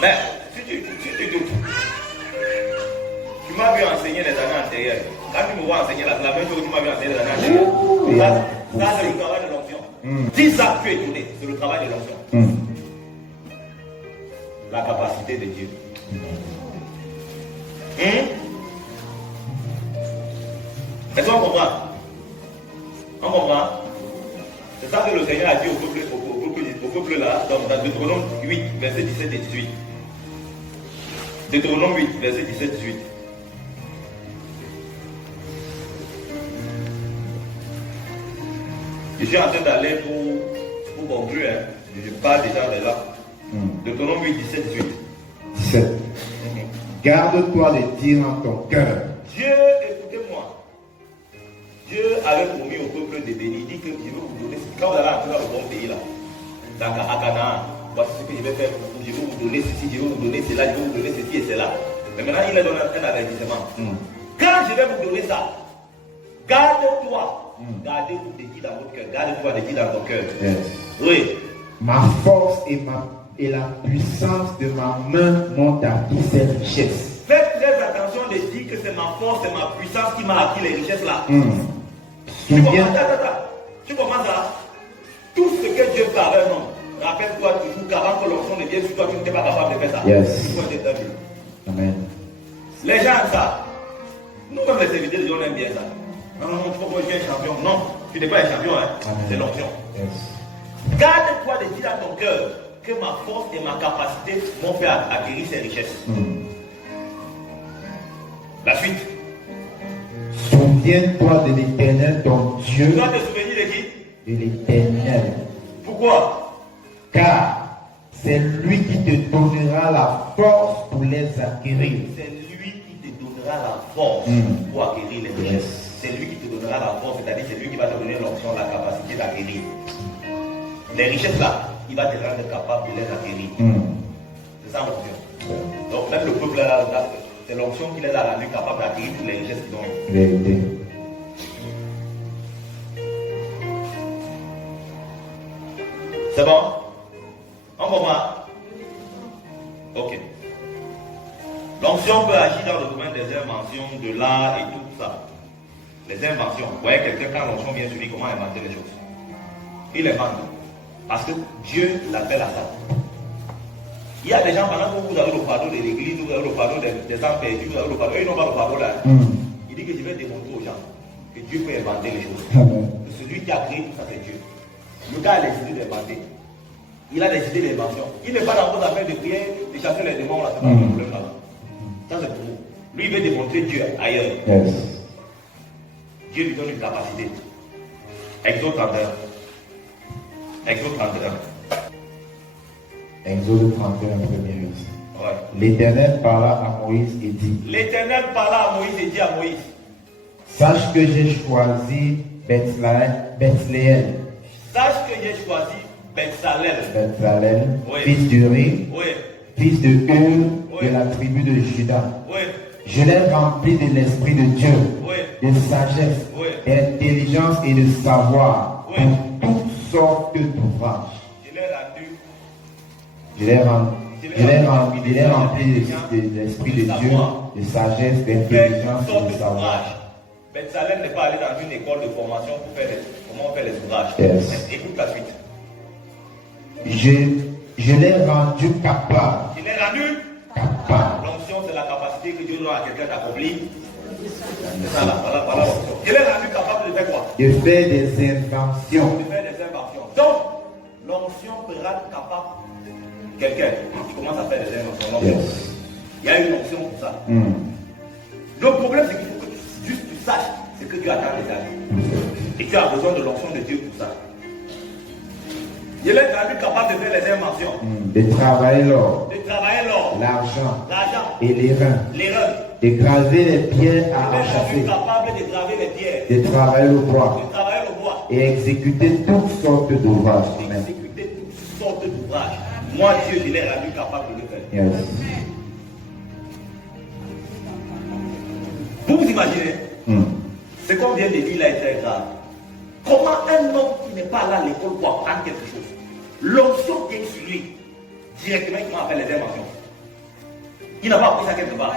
Mais si tu doutes, tu m'as vu enseigner les années antérieures. Quand tu me vois enseigner la même chose que tu m'as vu enseigner les années antérieures. Ça c'est le travail de l'onction. 10 ans tu es donné, c'est le travail de l'onction. La capacité de Dieu. Est-ce qu'on comprend? On comprend? C'est ça que le Seigneur a dit au peuple là, dans Deutéronome 8, verset 17 et 18. Deutéronome 8, verset 17 et 18. Je suis en train d'aller pour conclure. Je parle déjà de là. Deutéronome 8, 17 et 18. 17. Garde-toi de dire en ton cœur. Dieu, écoutez-moi. Dieu avait promis au peuple de bénir. Il dit que je vais vous donner. Quand vous allez entrer dans le bon pays là, à Canaan, voici ce que je vais faire pour vous. Je vais vous donner ceci, je vais vous donner cela, je vais vous donner ceci et cela. Mais maintenant, il a donné un avertissement. Quand je vais vous donner ça, garde-toi. Gardez-vous de dire dans votre cœur. Gardez-toi de dire dans ton cœur. Yes. Oui. Ma force et la puissance de ma main m'ont acquis ces richesses. Faites très attention de dire que c'est ma force, c'est ma puissance qui m'a acquis les richesses là. Tu commences à tout ce que Dieu fait avec un homme. Rappelle-toi toujours qu'avant que l'onction ne vienne sur toi, tu n'étais pas capable de faire ça. Yes. Tu dois être humble. Amen. Les gens aiment ça. Nous-mêmes les serviteurs, on aime bien ça. Non, tu peux pas être un champion. Non, tu n'es pas un champion, hein. C'est l'onction. Yes. Garde-toi de dire dans ton cœur que ma force et ma capacité m'ont fait acquérir ces richesses. La suite. Souviens-toi de l'Éternel, ton Dieu. Tu dois te souvenir de qui? De l'Éternel. Pourquoi? Car c'est lui qui te donnera la force pour les acquérir. C'est lui qui te donnera la force pour acquérir les richesses. C'est lui qui te donnera la force, c'est-à-dire c'est lui qui va te donner l'option, la capacité d'acquérir. Les richesses là, il va te rendre capable de les acquérir. C'est ça l'option. Donc même le peuple là, c'est l'option qui les a rendu capables d'acquérir toutes les richesses qu'ils ont eues. Vérité. C'est bon? On comprend? Ok. L'onction peut agir dans le domaine des inventions, de l'art et tout ça. Les inventions. Vous voyez quelqu'un, quand l'onction vient sur lui, comment inventer les choses? Il invente. Parce que Dieu l'appelle à ça. Il y a des gens, pendant que vous avez le fardeau de l'église, vous avez le fardeau des gens perdus, vous avez le fardeau, ils n'ont pas le fardeau là. Il dit que je vais démontrer aux gens que Dieu peut inventer les choses. Celui qui a créé tout ça, c'est Dieu. Le gars a les idées d'inventer. Il a des idées d'invention. Il n'est pas dans vos affaires de prière, de chasser les démons là, c'est pas le problème là. Ça c'est pour vous. Lui, il veut démontrer Dieu ailleurs. Yes. Dieu lui donne une capacité. Exode 31. Exode 31. Exode 31, premier verset. Ouais. L'Éternel parla à Moïse et dit, L'Éternel parla à Moïse et dit à Moïse, sache que j'ai choisi Bethléem, sache que j'ai choisi Bezalel, Oui. fils d'Uri, oui, fils de Hur, Oui. de la tribu de Juda. oui, Je l'ai rempli de l'Esprit de Dieu, oui, de sagesse, Oui. d'intelligence et de savoir, Oui. pour toutes sortes d'ouvrages. je l'ai rendu, Je l'ai rempli de l'Esprit de Dieu, de sagesse, d'intelligence quelle sorte et de savoir. d'ouvrage. Bezalel n'est pas allé dans une école de formation pour faire comment on fait les ouvrages. Yes. Écoute la suite. Je l'ai rendu capable. Je l'ai rendu. L'onction, c'est la capacité que Dieu donne à quelqu'un d'accomplir. C'est ça là, voilà l'onction. Je l'ai rendu capable de faire quoi? De faire des inventions. De faire des inventions. Donc, l'onction peut rendre capable quelqu'un qui commence à faire des inventions. Yes. Il y a une onction pour ça. Le problème, c'est qu'il faut que tu saches ce que Dieu attend des années. Et tu as besoin de l'onction de Dieu pour ça. Il est rendu capable de faire les inventions. De travailler l'or, L'argent, et les reins. De graver les pierres à Il est rendu enchâsser. capable de graver les pierres, De travailler le bois. de travailler le bois, Et exécuter toutes sortes d'ouvrages. Amen. d'exécuter toutes sortes d'ouvrages. Moi, Dieu, je l'ai rendu capable de le faire. Yes. Vous vous imaginez, ce qu'on vient de dire là est très grave. Comment un homme qui n'est pas là à l'école pour apprendre quelque chose, l'onction vient sur lui, directement il commence à faire les inventions. Il n'a pas appris ça quelque part.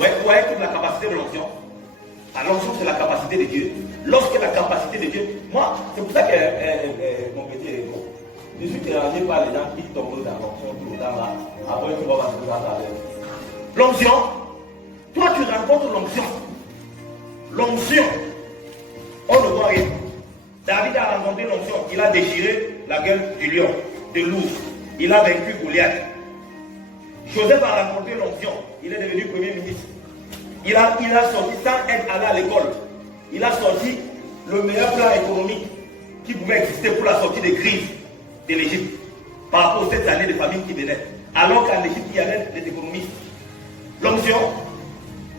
Ouais, vous voyez toute la capacité de l'onction. L'onction, c'est la capacité de Dieu. Lorsque la capacité de Dieu, moi, c'est pour ça que mon petit est bon. Je suis dérangé par les gens qui tombent dans l'onction tout le temps là. Après, tu vas voir ce que ça va faire. L'onction, toi, tu rencontres l'onction. L'onction, on ne voit rien. David a rencontré l'onction. Il a déchiré la gueule du lion, de l'ours. Il a vaincu Goliath. Joseph a rencontré l'onction. Il est devenu premier ministre. Il a sorti sans être allé à l'école. Il a sorti le meilleur plan économique qui pouvait exister pour la sortie des crises de l'Égypte par rapport aux 7 années de famine qui venaient. Alors qu'en Égypte, il y avait des économistes. L'onction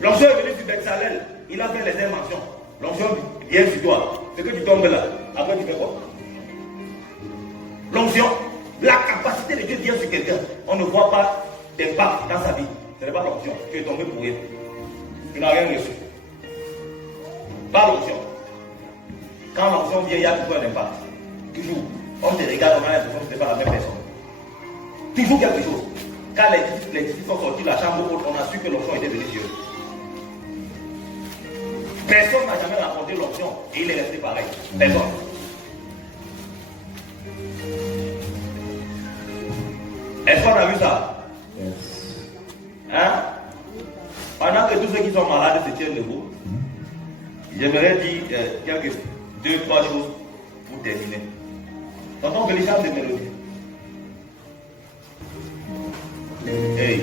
est venue du Bezalel. Il a fait les inventions. L'onction vient sur toi. C'est que tu tombes là. Après, tu fais quoi? L'onction, la capacité de Dieu vient sur quelqu'un. On ne voit pas d'impact dans sa vie. Ce n'est pas l'onction. Tu es tombé pour rien. Tu n'as rien reçu. Pas l'onction. Quand l'onction vient, il y a toujours un impact. Toujours. On te regarde, on a l'impression que ce n'est pas la même personne. Toujours quelque chose. Quand les disciples sont sortis de la chambre haute, on a su que l'onction était venue sur eux. Personne n'a jamais rencontré l'onction et il est resté pareil. Personne. Est-ce qu'on a vu ça? Yes. Hein? Pendant que tous ceux qui sont malades se tiennent debout, j'aimerais dire deux, trois choses pour terminer. Quand on veut les chants de mélodie. Hey.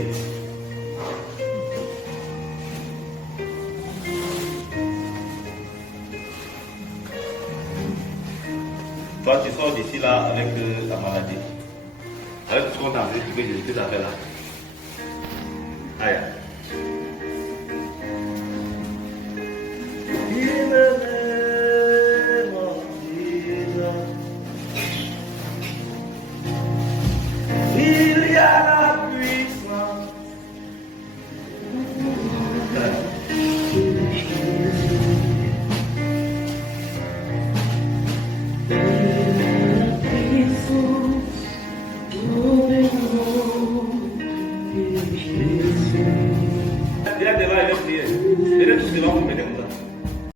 Toi, tu sors d'ici là avec ta maladie. Avec tout ce qu'on t'a fait, tu peux dire que tu as fait là. Aïe. Il y a la puissance. Il est devant, il est prié. Il est tout devant, vous mettez